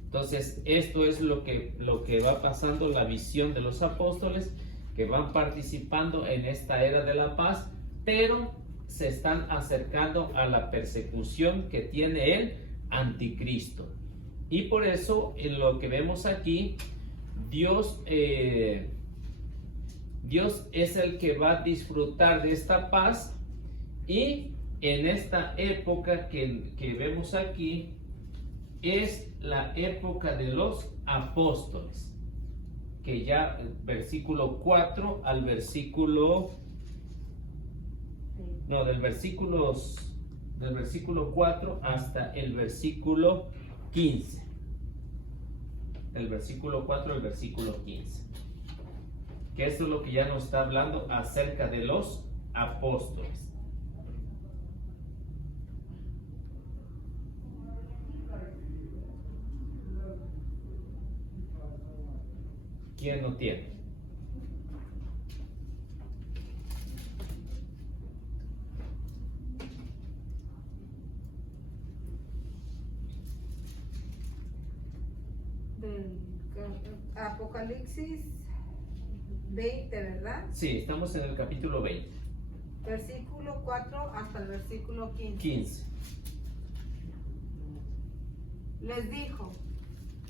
Entonces esto es lo que va pasando, la visión de los apóstoles que van participando en esta era de la paz, pero se están acercando a la persecución que tiene el anticristo. Y por eso en lo que vemos aquí, Dios es el que va a disfrutar de esta paz, y en esta época que vemos aquí es la época de los apóstoles, que ya versículo 4 al versículo del versículo 4 hasta el versículo 15. El versículo 4 al versículo 15. Que eso es lo que ya nos está hablando acerca de los apóstoles. ¿Quién no tiene? Del Apocalipsis 20, ¿verdad? Sí, estamos en el capítulo 20. Versículo 4 hasta el versículo 15. Les dijo,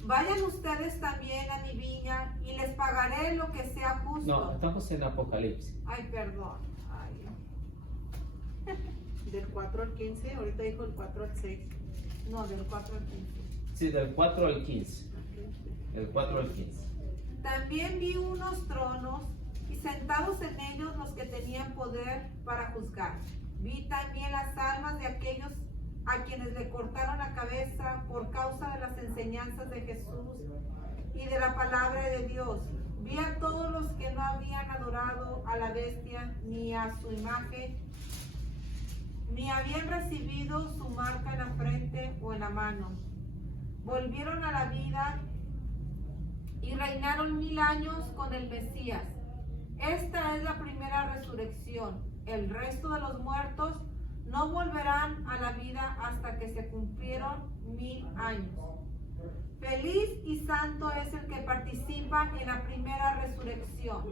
vayan ustedes también a mi viña y les pagaré lo que sea justo. No, estamos en Apocalipsis. Ay, perdón. Ay. Del 4 al 15, ahorita dijo el 4 al 6. No, del 4 al 15. Sí, del 4 al 15. Del 4 al 15. También vi unos tronos y sentados en ellos los que tenían poder para juzgar. Vi también las almas de aquellos a quienes le cortaron la cabeza por causa de las enseñanzas de Jesús y de la palabra de Dios. Vi a todos los que no habían adorado a la bestia ni a su imagen, ni habían recibido su marca en la frente o en la mano. Volvieron a la vida y reinaron 1000 años con el Mesías. Esta es la primera resurrección. El resto de los muertos no volverán a la vida hasta que se cumplieron 1000 años. Feliz y santo es el que participa en la primera resurrección.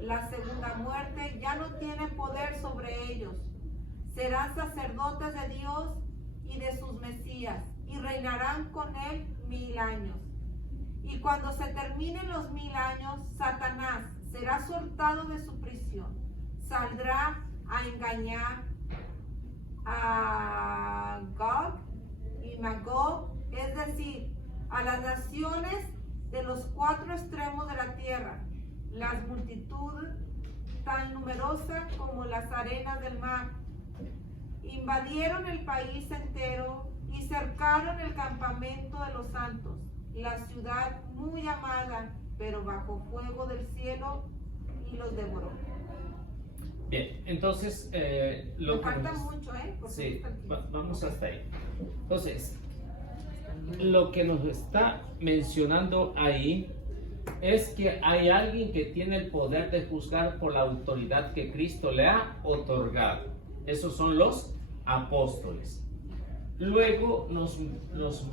La segunda muerte ya no tiene poder sobre ellos. Serán sacerdotes de Dios y de sus Mesías y reinarán con él 1000 años. Y cuando se terminen los 1000 años, Satanás será soltado de su prisión. Saldrá a engañar a Gog y Magog, es decir, a las naciones de los 4 extremos de la tierra, las multitudes tan numerosas como las arenas del mar. Invadieron el país entero y cercaron el campamento de los santos, la ciudad muy amada, pero bajo fuego del cielo, y los devoró. Bien, entonces Me lo que falta nos- mucho, ¿eh? Porque sí, está aquí. vamos hasta ahí. Entonces, lo que nos está mencionando ahí es que hay alguien que tiene el poder de juzgar por la autoridad que Cristo le ha otorgado. Esos son los apóstoles. Luego nos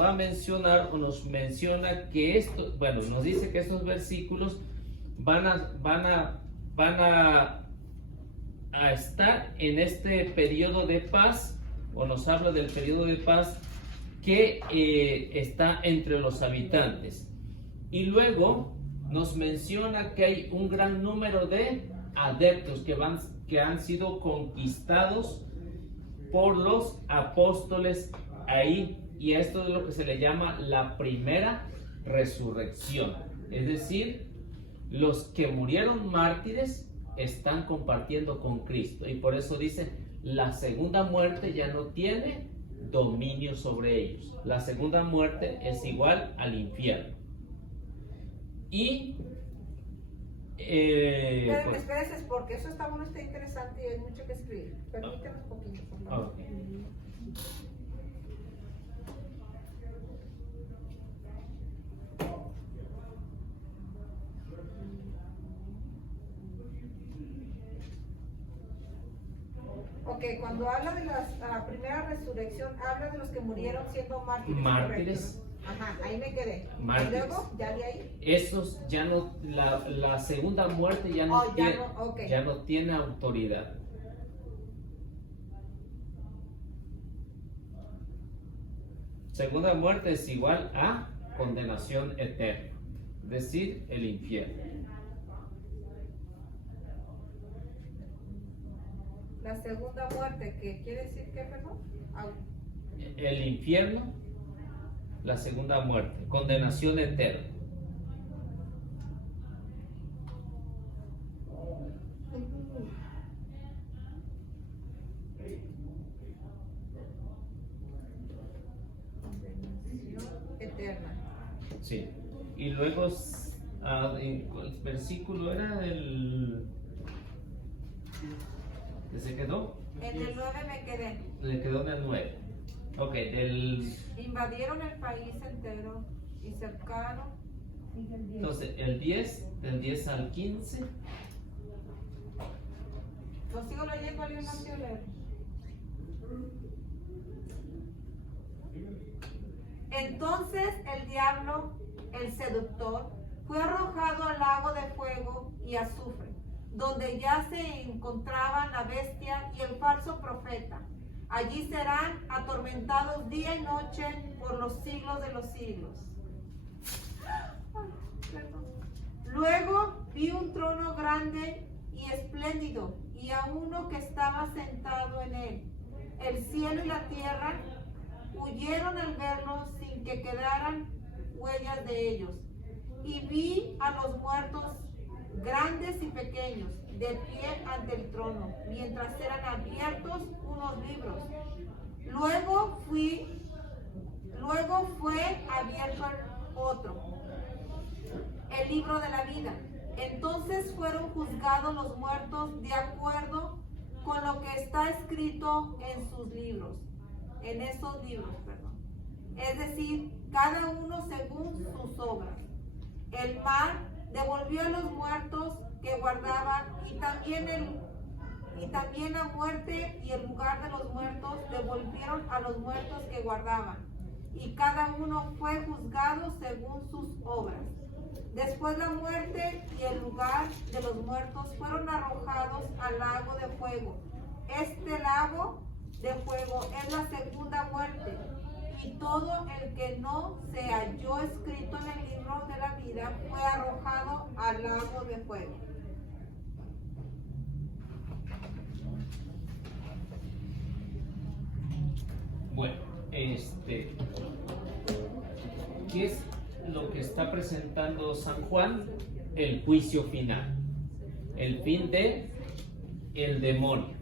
va a mencionar o nos menciona que esto, bueno, nos dice que estos versículos van a estar en este periodo de paz, o nos habla del periodo de paz que está entre los habitantes. Y luego nos menciona que hay un gran número de adeptos que han sido conquistados por los apóstoles ahí, y esto es lo que se le llama la primera resurrección. Es decir, los que murieron mártires están compartiendo con Cristo, y por eso dice, la segunda muerte ya no tiene dominio sobre ellos. La segunda muerte es igual al infierno. Y Espérenme, espérense, porque eso está bueno, está interesante y hay mucho que escribir. Permítanme un poquito, por favor. ok. Ok, cuando habla de la primera resurrección, habla de los que murieron siendo mártires. Mártires. ¿correcto? Ajá, ahí me quedé. Mártires. Y luego, ya de ahí. Esos ya no, la segunda muerte ya no, Oh, ya tiene, no, ok. ya no tiene autoridad. Segunda muerte es igual a condenación eterna, es decir, el infierno. La segunda muerte, ¿qué quiere decir qué, perdón? El infierno, la segunda muerte, condenación eterna. Eterna. Sí. Y luego el versículo era el que se quedó, En el 9 me quedé. le quedó en el 9. Ok, Invadieron el país entero y cercaron. entonces el 10, del 10 al 15. Lo sigo leyendo, alguien más quiere leer. Entonces el diablo, el seductor, fue arrojado al lago de fuego y azufre, donde ya se encontraban la bestia y el falso profeta. Allí serán atormentados día y noche por los siglos de los siglos. Luego vi un trono grande y espléndido y a uno que estaba sentado en él. El cielo y la tierra huyeron al verlo sin que quedaran huellas de ellos. Y vi a los muertos grandes y pequeños de pie ante el trono, mientras eran abiertos unos libros. Luego fue abierto otro, el libro de la vida. Entonces fueron juzgados los muertos de acuerdo con lo que está escrito en sus libros, en esos libros, perdón. Es decir, cada uno según sus obras. El mar devolvió a los muertos que guardaba y también la muerte y el lugar de los muertos devolvieron a los muertos que guardaban. Y cada uno fue juzgado según sus obras. Después la muerte y el lugar de los muertos fueron arrojados al lago de fuego. Este lago de fuego es la segunda muerte. Y todo el que no se halló escrito en el libro de la vida fue arrojado al lago de fuego. Bueno, ¿qué es lo que está presentando San Juan? El juicio final, el fin de el demonio.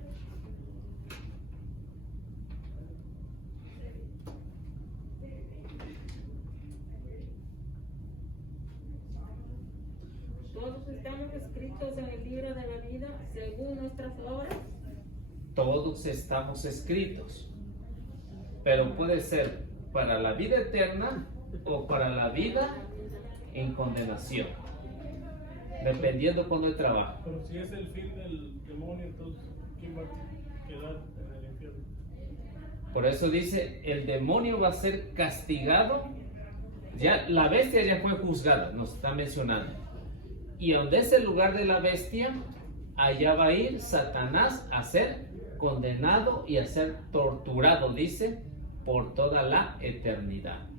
Todos estamos escritos en el libro de la vida según nuestras obras? Todos estamos escritos, pero puede ser para la vida eterna o para la vida en condenación, dependiendo cuando él trabaja. Pero si es el fin del demonio, entonces, ¿quién va a quedar en el infierno? Por eso dice, el demonio va a ser castigado. Ya la bestia ya fue juzgada, nos está mencionando. Y donde es el lugar de la bestia, allá va a ir Satanás a ser condenado y a ser torturado, dice, por toda la eternidad.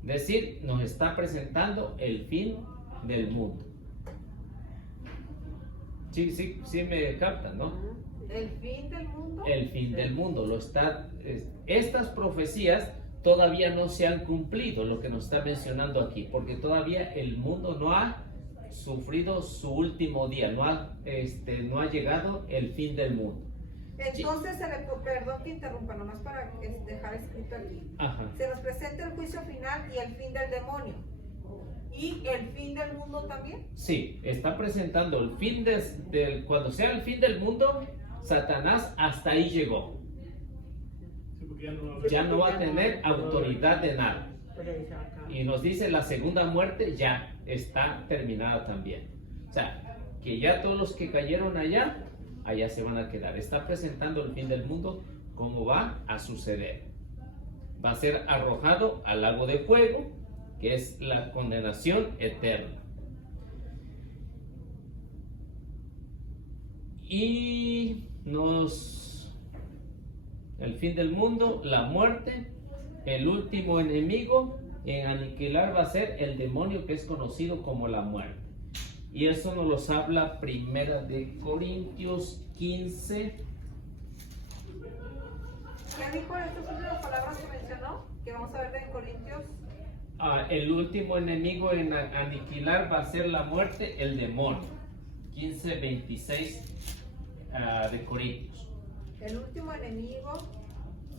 Es decir, nos está presentando el fin del mundo. Sí me captan, ¿no? ¿El fin del mundo? El fin del mundo. Estas profecías todavía no se han cumplido, lo que nos está mencionando aquí, porque todavía el mundo no ha sufrido su último día, no ha llegado el fin del mundo. Entonces, perdón que interrumpa, nomás para dejar escrito aquí. Ajá. Se nos presenta el juicio final y el fin del demonio. ¿Y el fin del mundo también? Sí, está presentando el fin cuando sea el fin del mundo, Satanás hasta ahí llegó. Sí, porque Ya no va a tener autoridad de nada. Y nos dice la segunda muerte ya está terminada también. O sea, que ya todos los que cayeron allá se van a quedar. Está presentando el fin del mundo, cómo va a suceder. Va a ser arrojado al lago de fuego, que es la condenación eterna. Y el fin del mundo, la muerte, el último enemigo en aniquilar va a ser el demonio, que es conocido como la muerte. Y eso nos los habla Primera de Corintios 15. ¿Qué dijo estas últimas palabras que mencionó? Que vamos a ver en Corintios. El último enemigo en aniquilar va a ser la muerte, el demonio. 15:26 de Corintios. El último enemigo.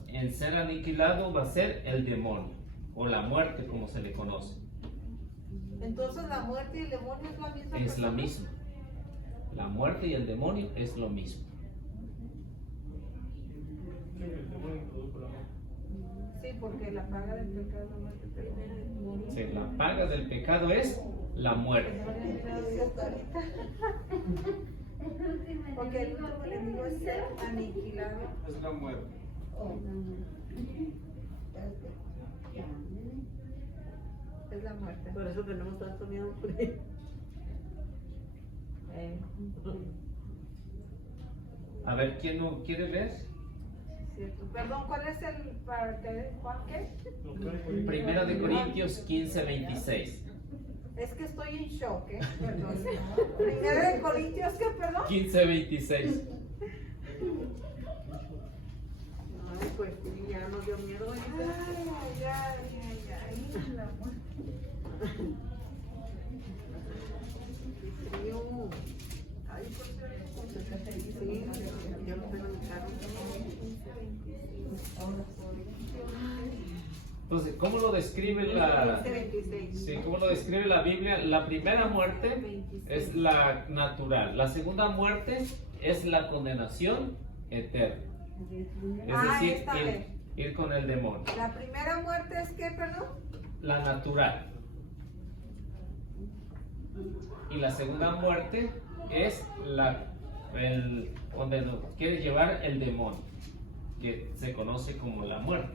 En ser aniquilado va a ser el demonio, o la muerte como se le conoce. Entonces la muerte y el demonio es la misma Es persona? la misma. La muerte y el demonio es lo mismo. el demonio produjo la muerte. Sí, porque la paga del pecado es la muerte. Sí, la paga del pecado es la muerte. Porque el último enemigo es ser aniquilado. Es la muerte. Es la muerte. Por eso tenemos tanto miedo por él. A ver, ¿quién no quiere ver? Cierto. Perdón, ¿cuál es el para que Juan qué? No cae. Primera de Corintios 15:26. Es que estoy en shock, ¿eh? Perdón. Primera de Corintios, ¿qué, perdón? 15:26. Ay, pues sí, ya nos dio miedo. Ay, ay, ay, ay, la muerte. Qué frío. Ay, por ser Sí, yo lo tengo en mi carro. Entonces, ¿cómo lo describe la 26. Sí, ¿cómo lo describe la Biblia? La primera muerte es la natural. La segunda muerte es la condenación eterna. Es decir, esta vez. ir con el demonio. La primera muerte es ¿qué, perdón? La natural. Y la segunda muerte es donde nos quiere llevar el demonio, que se conoce como la muerte.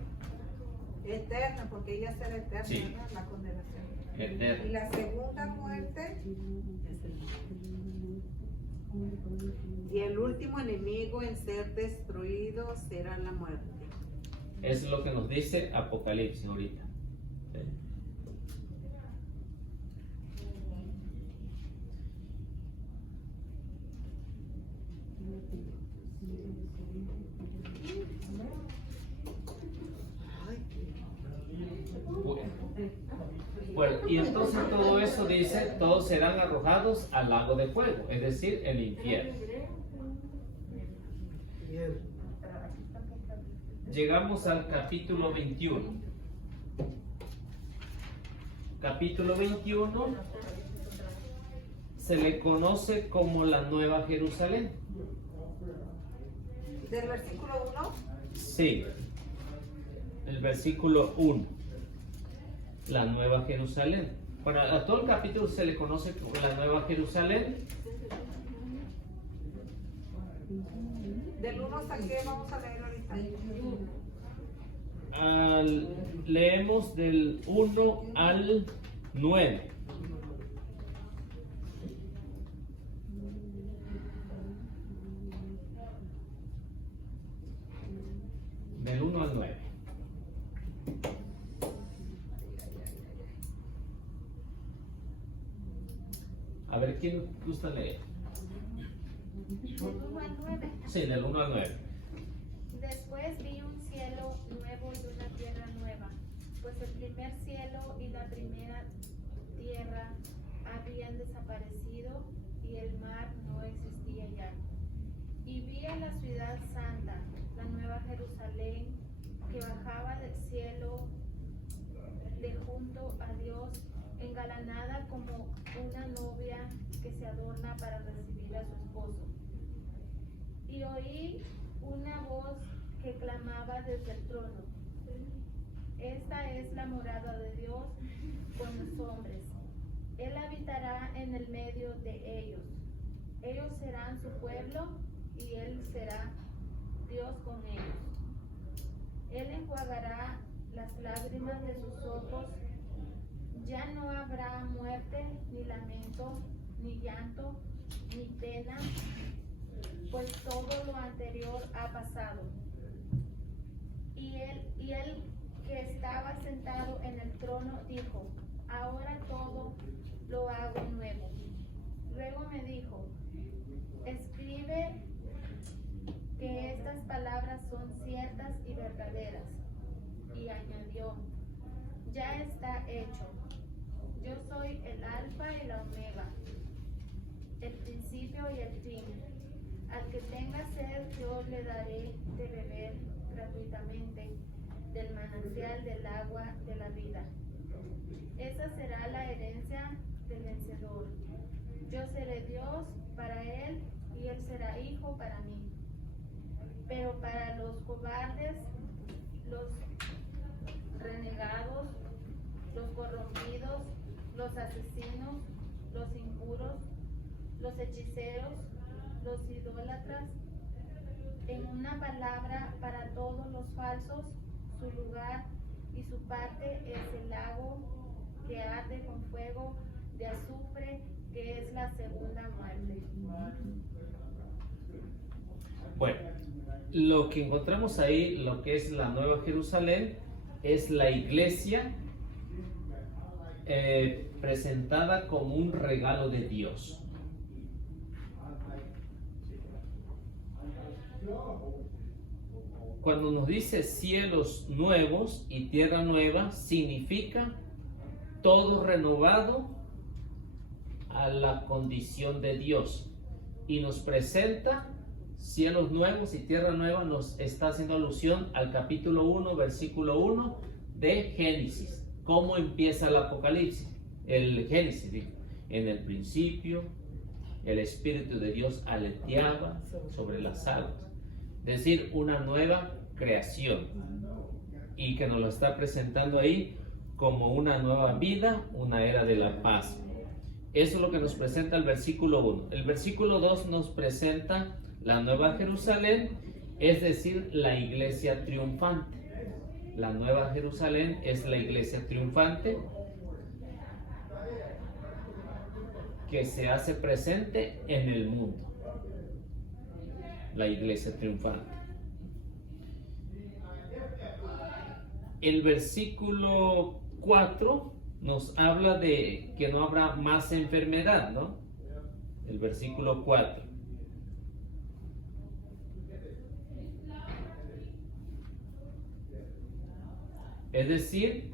Eterna, porque ella será eterna, Sí. ¿verdad? La condenación. Y Eterna. la segunda muerte, Y el último enemigo en ser destruido será la muerte. Es lo que nos dice Apocalipsis ahorita. ¿Sí? Bueno, y entonces todo eso dice, todos serán arrojados al lago de fuego, es decir, el infierno. Llegamos al capítulo 21. Capítulo 21 se le conoce como la Nueva Jerusalén. Del versículo 1. Sí, el versículo 1, la Nueva Jerusalén. Bueno, a todo el capítulo se le conoce como la Nueva Jerusalén. Del 1 hasta qué vamos a leer ahorita. Leemos del 1 al 9. Del 1 al 9. A ver, ¿quién gusta leer? Del 1 al 9. Sí, del 1 al 9. Después vi un cielo nuevo y una tierra nueva, pues el primer cielo y la primera tierra habían desaparecido y el mar no existía ya. Y vi a la ciudad santa, la nueva Jerusalén, que bajaba del cielo de junto a Dios, engalanada como una novia que se adorna para recibir a su esposo. Y oí una voz que clamaba desde el trono: esta es la morada de Dios con los hombres. Él habitará en el medio de ellos. Ellos serán su pueblo y Él será Dios con ellos. Él enjuagará las lágrimas de sus ojos. Ya no habrá muerte, ni lamento, ni llanto, ni pena, pues todo lo anterior ha pasado. Y él que estaba sentado en el trono dijo: ahora todo lo hago nuevo. Luego me dijo: escribe que estas palabras son ciertas y verdaderas. Y añadió: ya está hecho. Yo soy el alfa y la omega, el principio y el fin. Al que tenga sed, yo le daré de beber gratuitamente del manantial del agua de la vida. Esa será la herencia del vencedor. Yo seré Dios para él y él será hijo para mí. Pero para los cobardes, los renegados, los corrompidos, los asesinos, los impuros, los hechiceros, los idólatras, en una palabra, para todos los falsos, su lugar y su parte es el lago que arde con fuego de azufre, que es la segunda muerte. Bueno, lo que encontramos ahí, lo que es la Nueva Jerusalén, es la iglesia presentada como un regalo de Dios. Cuando nos dice cielos nuevos y tierra nueva, significa todo renovado a la condición de Dios. Y nos presenta cielos nuevos y tierra nueva, nos está haciendo alusión al capítulo 1, versículo 1 de Génesis. ¿Cómo empieza el Apocalipsis? El Génesis, digo. En el principio, el Espíritu de Dios aleteaba sobre las aguas. Es decir, una nueva creación. Y que nos lo está presentando ahí como una nueva vida, una era de la paz. Eso es lo que nos presenta el versículo 1. El versículo 2 nos presenta la Nueva Jerusalén, es decir, la iglesia triunfante. La Nueva Jerusalén es la iglesia triunfante que se hace presente en el mundo. La iglesia triunfante. El versículo 4 nos habla de que no habrá más enfermedad, ¿no? El versículo 4. Es decir,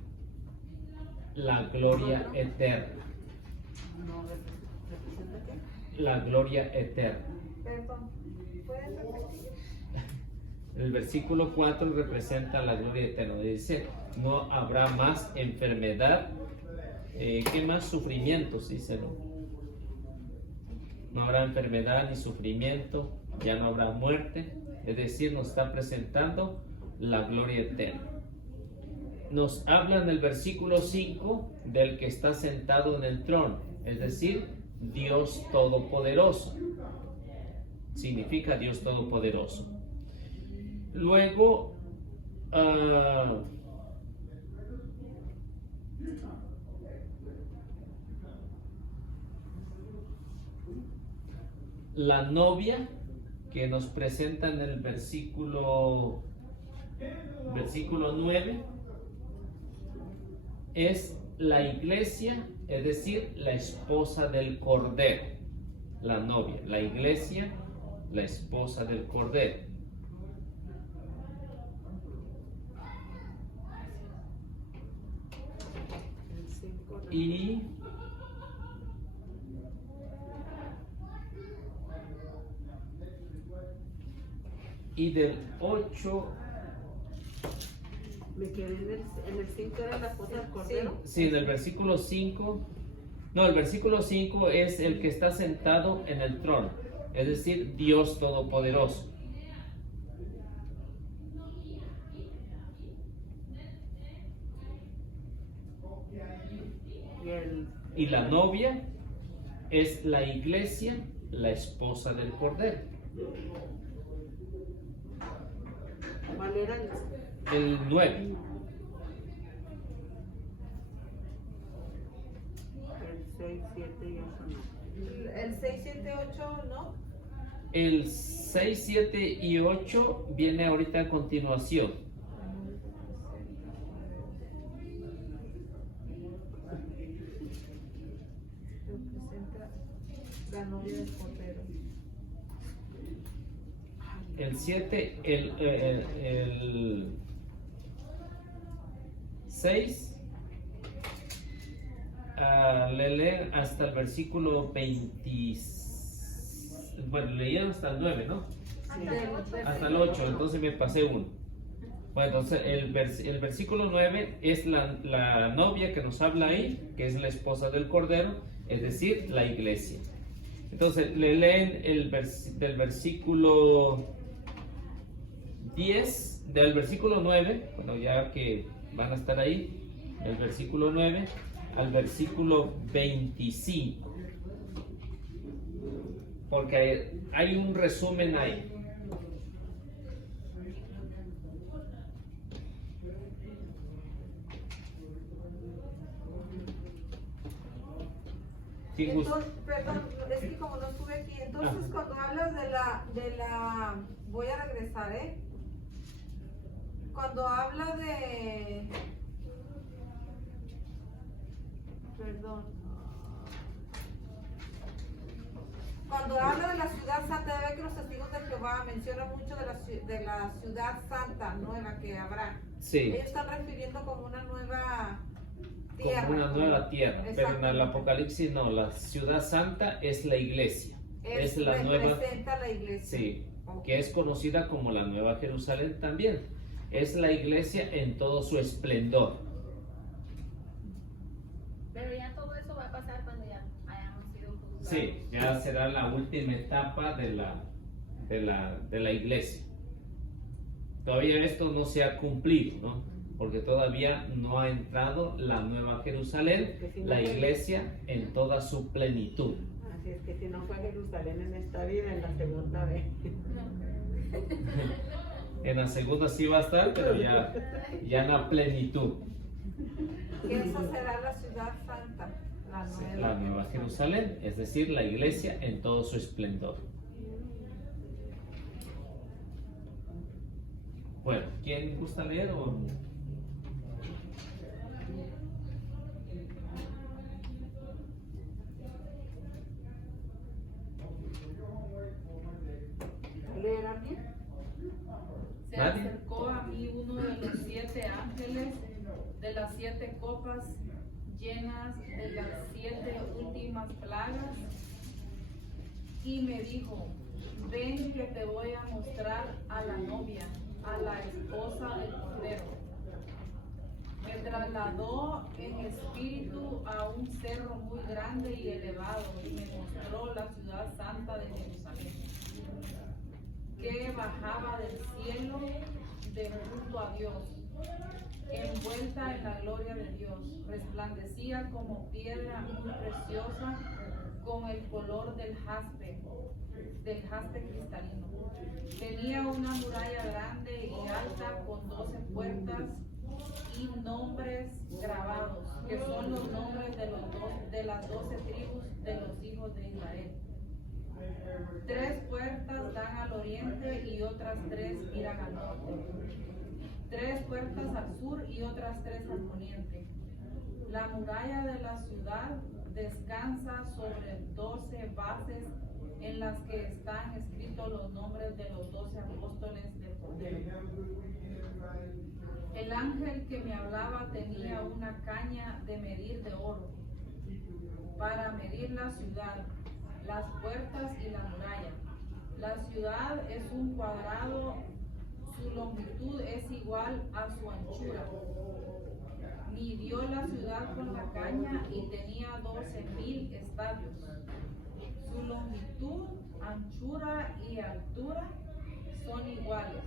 la gloria eterna. La gloria eterna. Perdón, ¿puedes repetir? El versículo 4 representa la gloria eterna. Dice, no habrá más enfermedad. ¿Qué más? Sufrimientos, dice, ¿no? no habrá enfermedad ni sufrimiento, ya no habrá muerte. Es decir, nos está presentando la gloria eterna. Nos habla en el versículo 5 del que está sentado en el trono, es decir, Dios Todopoderoso. Significa Dios Todopoderoso. Luego, la novia que nos presenta en el versículo 9 es la iglesia, es decir, la esposa del Cordero. La novia, la iglesia, la esposa del Cordero. El 5, ¿no? Y del 8, Me quedé en el 5 era la esposa del Cordero. sí, del versículo 5, no, el versículo 5 es el que está sentado en el trono, es decir, Dios Todopoderoso. Y la novia es la iglesia, la esposa del Cordero. ¿Cuál era El 9. el 6, 7 y 8? No. El 6, 7, 8, ¿no? El 6, 7 y 8 viene ahorita a continuación. Representa la novia del Cordero. El 7, el 6, le leen hasta el versículo 20, bueno, leían hasta el 9, ¿no? Hasta el 8, entonces me pasé uno. Bueno, entonces el versículo 9 es la novia que nos habla ahí, que es la esposa del Cordero, es decir, la iglesia. Entonces le leen del versículo 10, del versículo 9, bueno, ya que van a estar ahí, del versículo 9 al versículo 25, porque hay un resumen ahí. Sí, Entonces, perdón, es que como no estuve aquí, entonces cuando hablas de la, voy a regresar, cuando habla de, perdón, cuando habla de la ciudad santa, ya ve que los testigos de Jehová mencionan mucho de la ciudad santa nueva que habrá. Sí. Ellos están refiriendo como una nueva tierra. Como una nueva tierra, pero en el Exactamente. Apocalipsis no, la ciudad santa es la iglesia, es la nueva, Representa la iglesia. sí, Ok. que es conocida como la Nueva Jerusalén también, es la iglesia en todo su esplendor. Pero ya todo eso va a pasar cuando ya hayamos sido juzgados. Sí, ya será la última etapa de la iglesia. Todavía esto no se ha cumplido, ¿no? Porque todavía no ha entrado la Nueva Jerusalén, la iglesia en toda su plenitud. Así es que si no fue Jerusalén en esta vida, en la segunda vez. En la segunda sí va a estar, pero ya en la plenitud. Que esa será la ciudad santa, La Nueva Jerusalén, es decir, la iglesia en todo su esplendor. Bueno, ¿quién gusta leer o...? ¿Leer alguien? Se ¿Nadie? acercó a mí uno de los 7 ángeles de las 7 copas llenas de las 7 últimas plagas y me dijo: ven que te voy a mostrar a la novia, a la esposa del Cordero. Me trasladó en espíritu a un cerro muy grande y elevado y me mostró la ciudad santa de Jerusalén, que bajaba del cielo de junto a Dios, envuelta en la gloria de Dios, resplandecía como piedra muy preciosa con el color del jaspe cristalino. Tenía una muralla grande y alta con 12 puertas y nombres grabados, que son los nombres de las 12 tribus de los hijos de Israel. 3 puertas dan al oriente y otras 3 miran al norte. 3 puertas al sur y otras 3 al poniente. La muralla de la ciudad descansa sobre 12 bases en las que están escritos los nombres de los 12 apóstoles del Cordero. El ángel que me hablaba tenía una caña de medir de oro para medir la ciudad, las puertas y la muralla. La ciudad es un cuadrado, su longitud es igual a su anchura. Midió la ciudad con la caña y tenía 12,000 estadios. Su longitud, anchura y altura son iguales.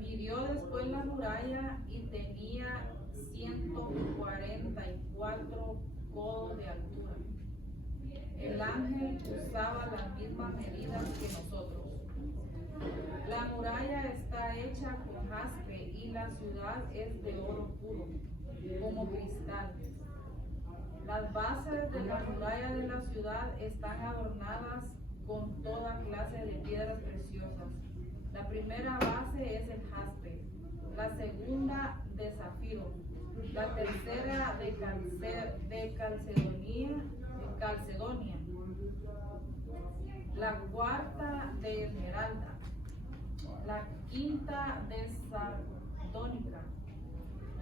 Midió después la muralla y tenía 144 codos de altura. El ángel usaba las mismas medidas que nosotros. La muralla está hecha con jaspe y la ciudad es de oro puro, como cristal. Las bases de la muralla de la ciudad están adornadas con toda clase de piedras preciosas. La primera base es el jaspe, la segunda de zafiro, la tercera de calcedonia, la cuarta de esmeralda, la quinta de sardónica,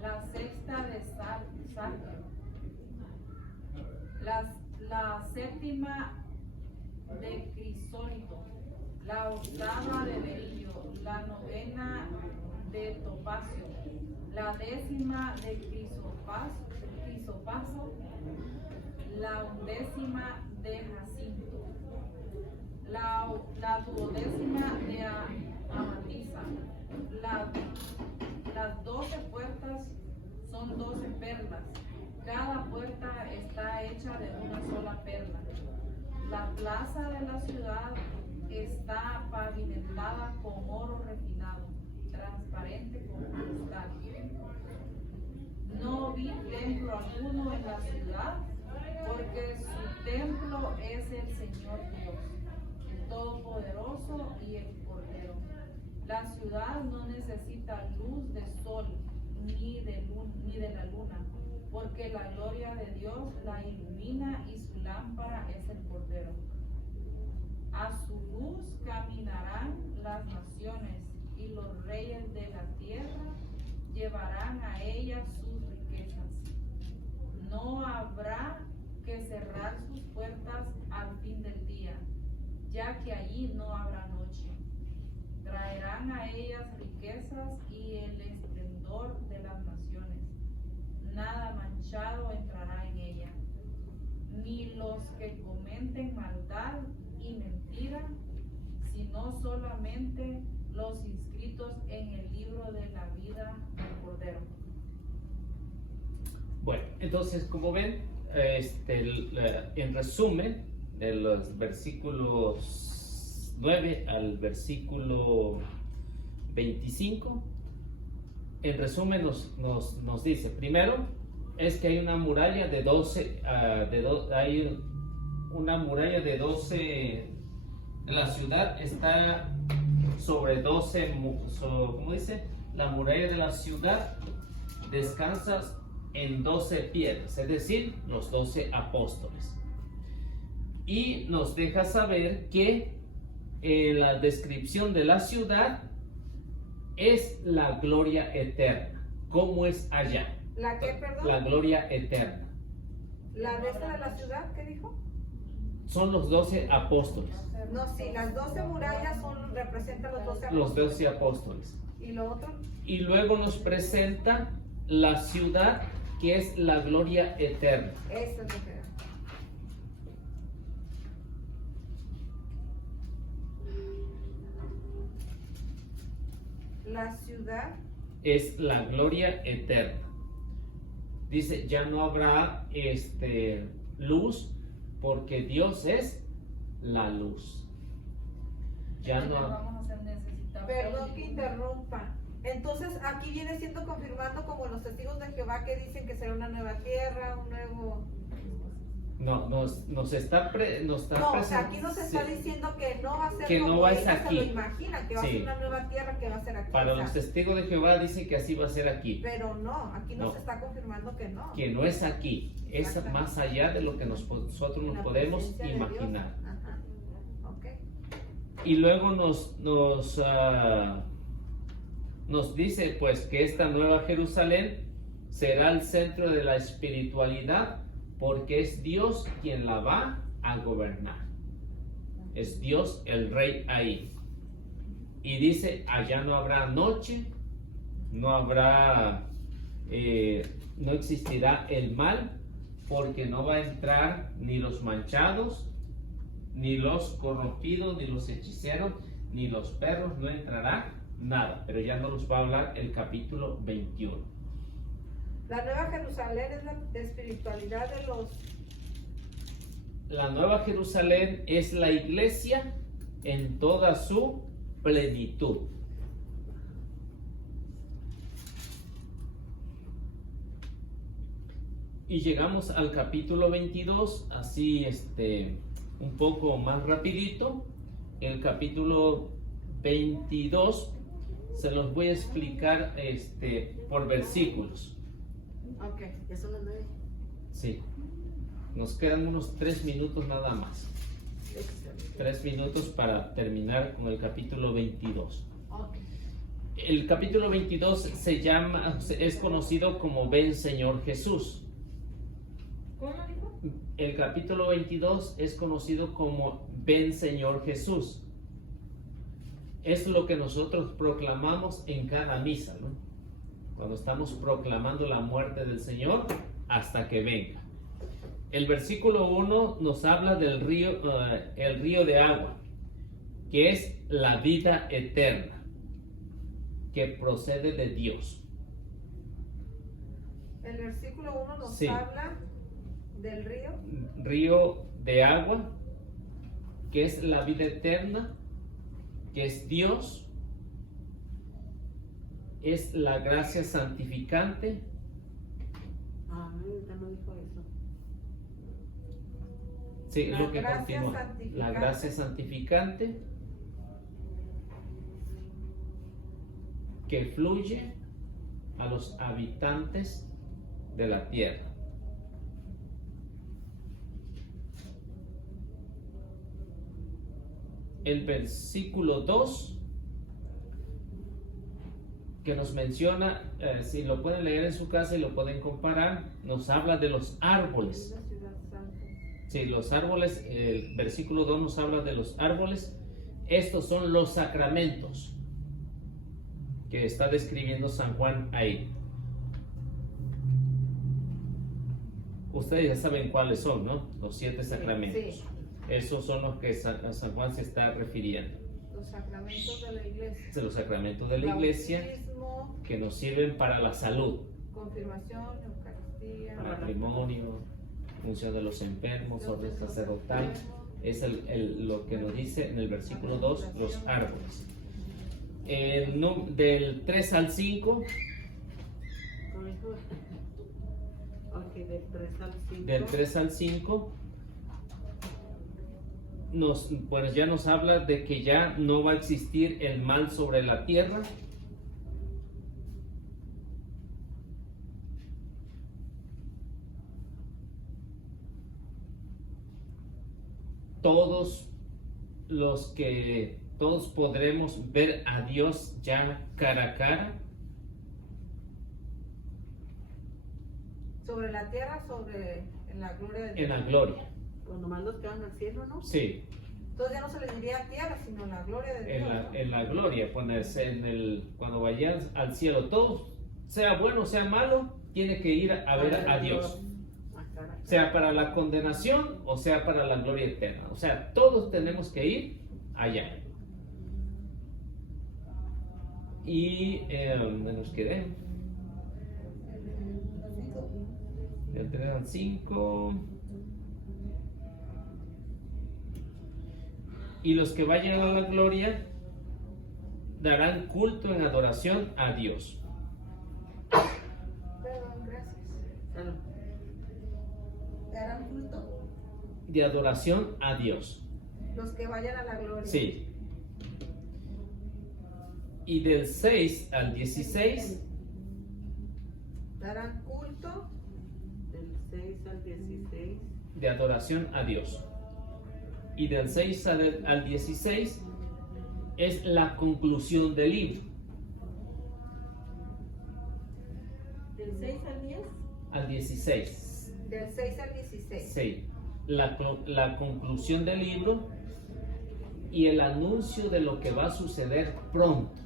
la sexta de sardio, la séptima de crisólito, la octava de berillo, la novena de topacio, la 10ª de crisopaso, la 11ª de jacinto, la 12ª de amatista. Las 12 puertas son 12 perlas. Cada puerta está hecha de una sola perla. La plaza de la ciudad está pavimentada con oro refinado, transparente como cristal. No vi templo alguno en la ciudad, porque su templo es el Señor Dios, el Todopoderoso y el Cordero. La ciudad no necesita luz de sol ni de la luna, porque la gloria de Dios la ilumina y su lámpara es el Cordero. A su luz caminarán las naciones y los reyes de la tierra llevarán a ella sus riquezas. No habrá que cerrar sus puertas al fin del día, ya que allí no habrá noche. Traerán a ellas riquezas y el esplendor de las naciones. Nada manchado entrará en ella, ni los que cometen maldad y mentira, sino solamente los inscritos en el libro de la vida del Cordero. Bueno, entonces, como ven, en resumen, de los versículos 9 al versículo 25, en resumen nos dice, primero, es que hay una muralla de 12, hay una muralla de 12, la ciudad está sobre 12, ¿cómo dice? La muralla de la ciudad descansa en 12 piedras, es decir, los 12 apóstoles. Y nos deja saber que la descripción de la ciudad es la gloria eterna. ¿Cómo es allá? ¿La qué, perdón? La gloria eterna. ¿La de esta de la ciudad? ¿Qué dijo? Son los 12 apóstoles. No, sí, las 12 murallas representan los 12 apóstoles. Los 12 apóstoles. ¿Y lo otro? Y luego nos presenta la ciudad que es la gloria eterna. Eso es lo que era. La ciudad Es la gloria eterna. Dice, ya no habrá luz porque Dios es la luz. Ya no habrá. vamos a ser necesitados. Perdón que interrumpa. Entonces aquí viene siendo confirmando como los testigos de Jehová que dicen que será una nueva tierra, un nuevo... No, nos está No, o sea, aquí nos está sí. diciendo que no va a ser Que no como va a ser ellos se lo aquí. imaginan, que va a Sí. ser una nueva tierra que va a ser aquí. Para o sea, los testigos de Jehová dicen que así va a ser aquí. pero no, aquí nos No. está confirmando que no. Que no es aquí, es Exactamente. más allá de lo que nosotros nos La podemos presencia de Dios. imaginar. Ajá. Ok. Y luego nos dice pues que esta nueva Jerusalén será el centro de la espiritualidad porque es Dios quien la va a gobernar. Es Dios el rey ahí. Y dice, allá no habrá noche, no habrá, no existirá el mal, porque no va a entrar ni los manchados, ni los corrompidos, ni los hechiceros, ni los perros, no entrará nada. Pero ya no nos va a hablar el capítulo 21. La nueva Jerusalén es la espiritualidad de los... La nueva Jerusalén es la iglesia en toda su plenitud. Y llegamos al capítulo 22, así un poco más rapidito. El capítulo 22 se los voy a explicar por versículos. Ok. Eso no es Sí. Nos quedan unos 3 minutos nada más. 3 minutos para terminar con el capítulo 22. Ok. El capítulo 22 es conocido como Ven Señor Jesús. ¿Cómo dijo? El capítulo 22 es conocido como Ven Señor Jesús. Es lo que nosotros proclamamos en cada misa, ¿no? Cuando estamos proclamando la muerte del Señor hasta que venga. El versículo 1 nos habla del río, el río de agua, que es la vida eterna, que procede de Dios. El versículo 1 nos Sí. habla del río. Río de agua, que es la vida eterna, que es Dios, es la gracia santificante. Ah, ya no dijo eso. Sí, es La lo que gracia continúa. La santificante. gracia santificante que fluye a los habitantes de la tierra. El versículo 2 que nos menciona, si lo pueden leer en su casa y lo pueden comparar, nos habla de los árboles. Una ciudad santa. Sí, los árboles, el versículo 2 nos habla de los árboles. Estos son los sacramentos que está describiendo San Juan ahí. Ustedes ya saben cuáles son, ¿no? Los 7 sacramentos. Sí. Esos son los que San Juan se está refiriendo. Los sacramentos de la iglesia. De los sacramentos de la iglesia Bautismo, que nos sirven para la salud. confirmación, Eucaristía. Matrimonio, función de los enfermos, orden sacerdotal. Es lo que nos dice en el versículo 2, los árboles. Del 3 al 5, ¿Cómo dijo? Ok, del 3 al 5. del 3 al 5, pues ya nos habla de que ya no va a existir el mal sobre la tierra. Todos podremos ver a Dios ya cara a cara. Sobre la tierra, en la gloria de Dios. En la gloria, Pues nomás los que van al cielo, ¿no? sí, Entonces ya no se le diría tierra, sino la gloria de Dios. ¿no? en la gloria, ponerse cuando vayan al cielo, todo, sea bueno, sea malo, tiene que ir a ver a Dios. Sea para la condenación o sea para la gloria eterna. O sea, todos tenemos que ir allá. Y ¿dónde nos quedé? Del 3 al 5. Y los que vayan a la gloria darán culto en adoración a Dios. Perdón, gracias. ¿Darán culto? De adoración a Dios. Los que vayan a la gloria. Sí. Y del 6 al 16 Darán culto. Del 6 al 16. de adoración a Dios. Y del 6 al 16 es la conclusión del libro. Del 6 al 10. Al 16. Del 6 al 16. Sí. La conclusión del libro y el anuncio de lo que va a suceder pronto.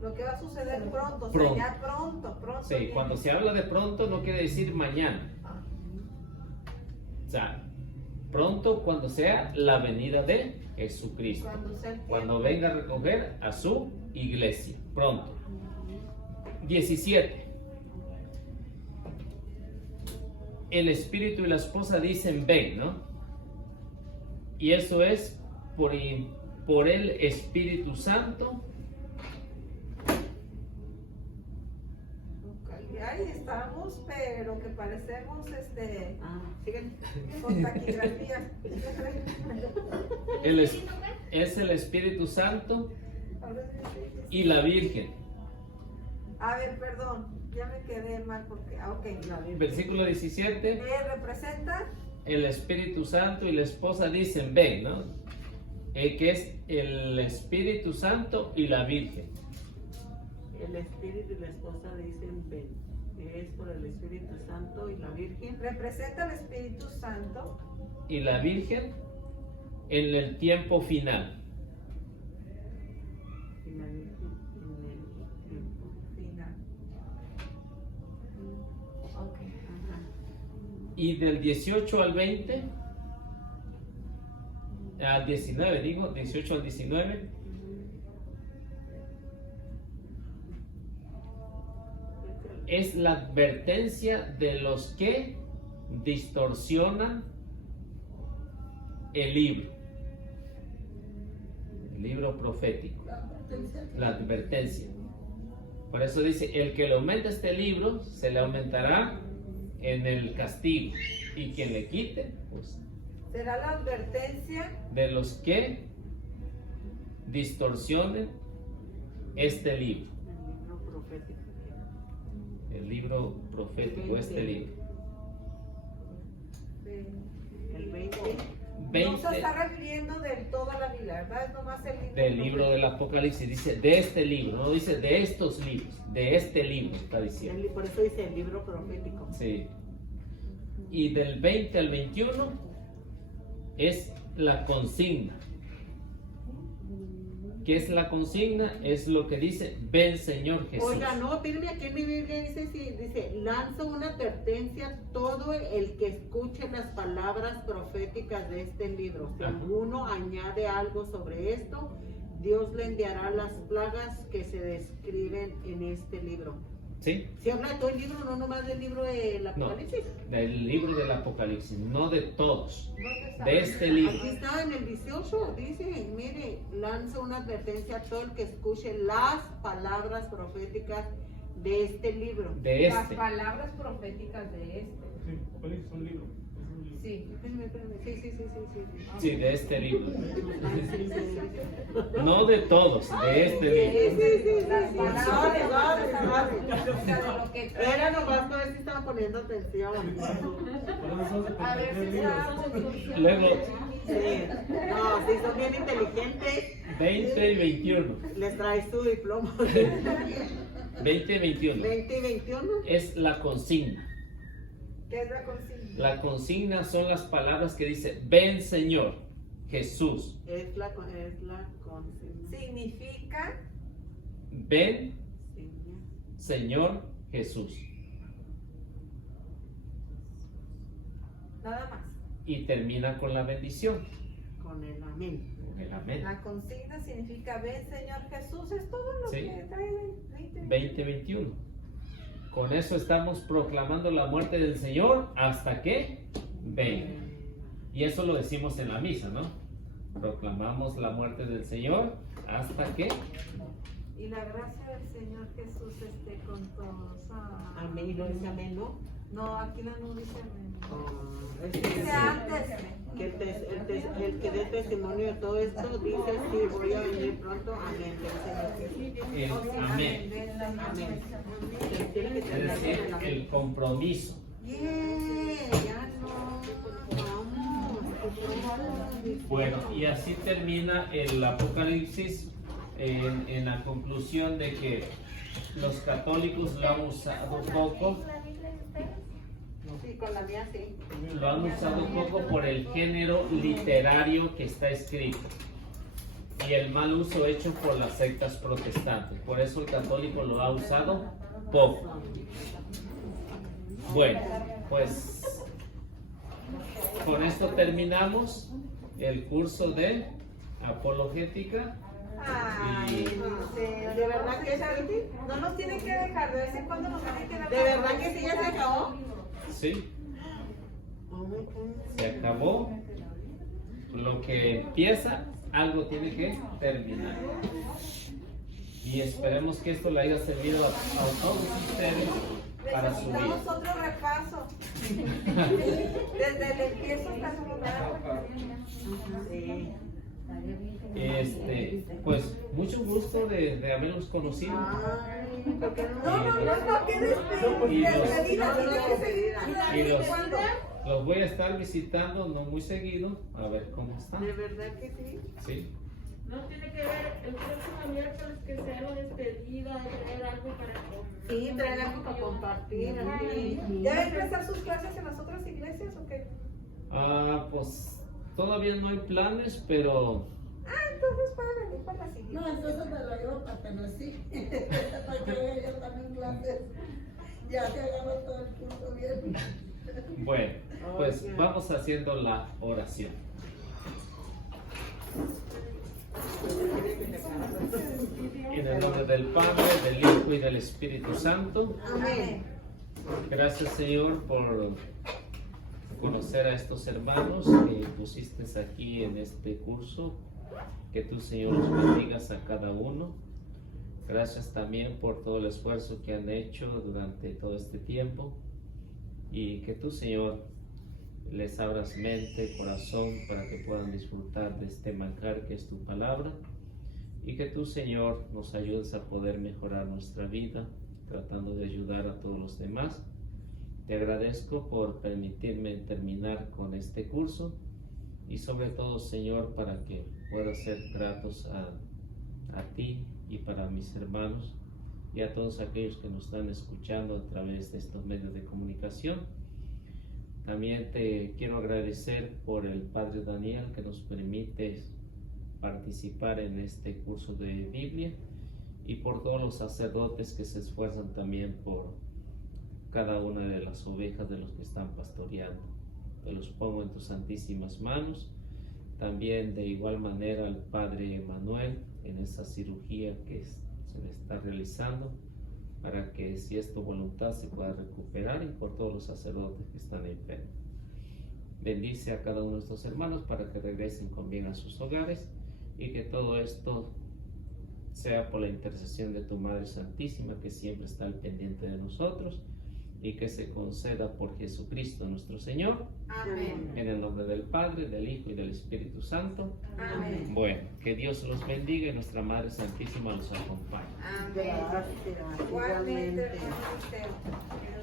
Lo que va a suceder pronto, o sea, Pronto. ya pronto. Sí, viene. cuando se habla de pronto no quiere decir mañana. Ah, O sea, pronto cuando sea la venida de Jesucristo. Cuando sea el tiempo. Cuando venga a recoger a su iglesia. Pronto. 17. El espíritu y la esposa dicen ven, ¿no? Y eso es por el Espíritu Santo. Ahí estamos, pero que parecemos Siguen. con taquigrafía. Es el Espíritu Santo y la Virgen. A ver, perdón, ya me quedé mal porque, ok. Versículo 17. Representa El Espíritu Santo y la esposa dicen ven, ¿no? Que es el Espíritu Santo y la Virgen. El Espíritu y la esposa dicen ven. Es por el Espíritu Santo y la Virgen. representa al Espíritu Santo Y la Virgen en el tiempo final. Y la Virgen en el tiempo. final. Ok. Ajá. Y del 18 al 20, al 19, digo, 18 al 19, es la advertencia de los que distorsionan el libro profético, la advertencia. Por eso dice, el que le aumente este libro, se le aumentará en el castigo, y quien le quite, pues, Será la advertencia de los que distorsionen este libro, El libro profético. este libro. de... El 20. No se está refiriendo de toda la Biblia, ¿verdad? Es nomás el libro. Del libro del Apocalipsis, dice de este libro, no dice de estos libros, de este libro está diciendo. Por eso dice el libro profético. Sí. Y del 20 al 21 es la consigna. ¿Qué es la consigna? Es lo que dice, ven Señor Jesús. Oiga, no, mírame aquí en mi Biblia dice, lanza una advertencia a todo el que escuche las palabras proféticas de este libro. Si Ajá. alguno añade algo sobre esto, Dios le enviará las plagas que se describen en este libro. ¿Sí? Si habla de todo el libro, no nomás del libro del No, Apocalipsis. del libro del Apocalipsis, no de todos, ¿Dónde está? de este libro. Aquí está en el 18, dice, mire, lanza una advertencia a todo el que escuche las palabras proféticas de este libro. De Las este. palabras proféticas de este. Sí, Apocalipsis es un libro. Sí. Espérame. Sí. Sí, de este libro. Sí. No de todos, de este libro. Las palabras Vale. acerca de lo que Era nomás para ver si estaba poniendo atención. A ver si está. Luego, Sí. No, si son bien inteligentes, 20 y 21. les traes tu diploma. 20 y 21 20 y 21. es la consigna. ¿Qué es la consigna? La consigna son las palabras que dice, ven Señor Jesús. Es la consigna. Significa Ven Señor. Señor Jesús. nada más. Y termina con la bendición. Con el amén. Con el amén. La consigna significa ven Señor Jesús, es todo lo Sí. que trae el 2021. Con eso estamos proclamando la muerte del Señor hasta que venga. Y eso lo decimos en la misa, ¿no? Proclamamos la muerte del Señor hasta que. Y la gracia del Señor Jesús esté con todos. Amén. ¿No dice amén, no? No, aquí no dice amén. Es que Dice antes. que el que dé testimonio de todo esto dice sí, voy a venir pronto. Amén. El amén. Amén. Tiene que Es tener decir, el amén. el compromiso. Ya no. Vamos. Bueno, y así termina el Apocalipsis en la conclusión de que los católicos lo han usado poco. ¿La Biblia de ustedes? Sí, con la mía sí. Lo han usado poco por el género literario que está escrito y el mal uso hecho por las sectas protestantes. Por eso el católico lo ha usado poco. Bueno, pues con esto terminamos el curso de apologética. Ay, Dulce, ¿De verdad que sí? no nos tienen que dejar, de vez en cuando nos tienen que dar. ¿De verdad que sí ya se acabó? ¿Sí? Se acabó. Lo que empieza, algo tiene que terminar. Y esperemos que esto le haya servido a todos ustedes para su vida. Necesitamos otro repaso. Desde el empiezo hasta el final. Sí. Pues mucho gusto de haberlos conocido. Ay, ¿por qué no? No, que Y despedida, tiene que seguir. Y los voy a estar visitando no muy seguido, a ver cómo están. ¿De verdad que sí? Sí. No tiene que ver el próximo miércoles que sea la despedida, traer algo para comer. Sí, traer algo para compartir. Aquí. ¿Ya va a empezar sus clases en las otras iglesias o qué? Pues todavía no hay planes, pero Entonces para venir para las iglesias. No, entonces me lo llevo para Tennessee, para que vea yo también clases. Ya se agarró todo el curso bien. bueno, pues vamos haciendo la oración. En el nombre del Padre, del Hijo y del Espíritu Santo. Amén. Gracias, Señor, por conocer a estos hermanos que pusiste aquí en este curso. Que tú, Señor, los bendigas a cada uno. Gracias también por todo el esfuerzo que han hecho durante todo este tiempo. Y que tú, Señor, les abras mente, corazón, para que puedan disfrutar de este manjar que es tu palabra. Y que tú, Señor, nos ayudes a poder mejorar nuestra vida, tratando de ayudar a todos los demás. Te agradezco por permitirme terminar con este curso y sobre todo, Señor, para que pueda ser gratos a ti y para mis hermanos y a todos aquellos que nos están escuchando a través de estos medios de comunicación. También te quiero agradecer por el Padre Daniel que nos permite participar en este curso de Biblia y por todos los sacerdotes que se esfuerzan también por cada una de las ovejas de los que están pastoreando. Te los pongo en tus santísimas manos. También de igual manera al Padre Manuel en esa cirugía que se le está realizando para que, si es tu voluntad, se pueda recuperar, y por todos los sacerdotes que están enfermos. Bendice a cada uno de estos hermanos para que regresen con bien a sus hogares y que todo esto sea por la intercesión de tu Madre Santísima, que siempre está al pendiente de nosotros, y que se conceda por Jesucristo nuestro Señor. Amén. En el nombre del Padre, del Hijo y del Espíritu Santo. Amén. Bueno, que Dios los bendiga y nuestra Madre Santísima los acompañe. Amén. Gracias. Igualmente, Igualmente. hermano Esther.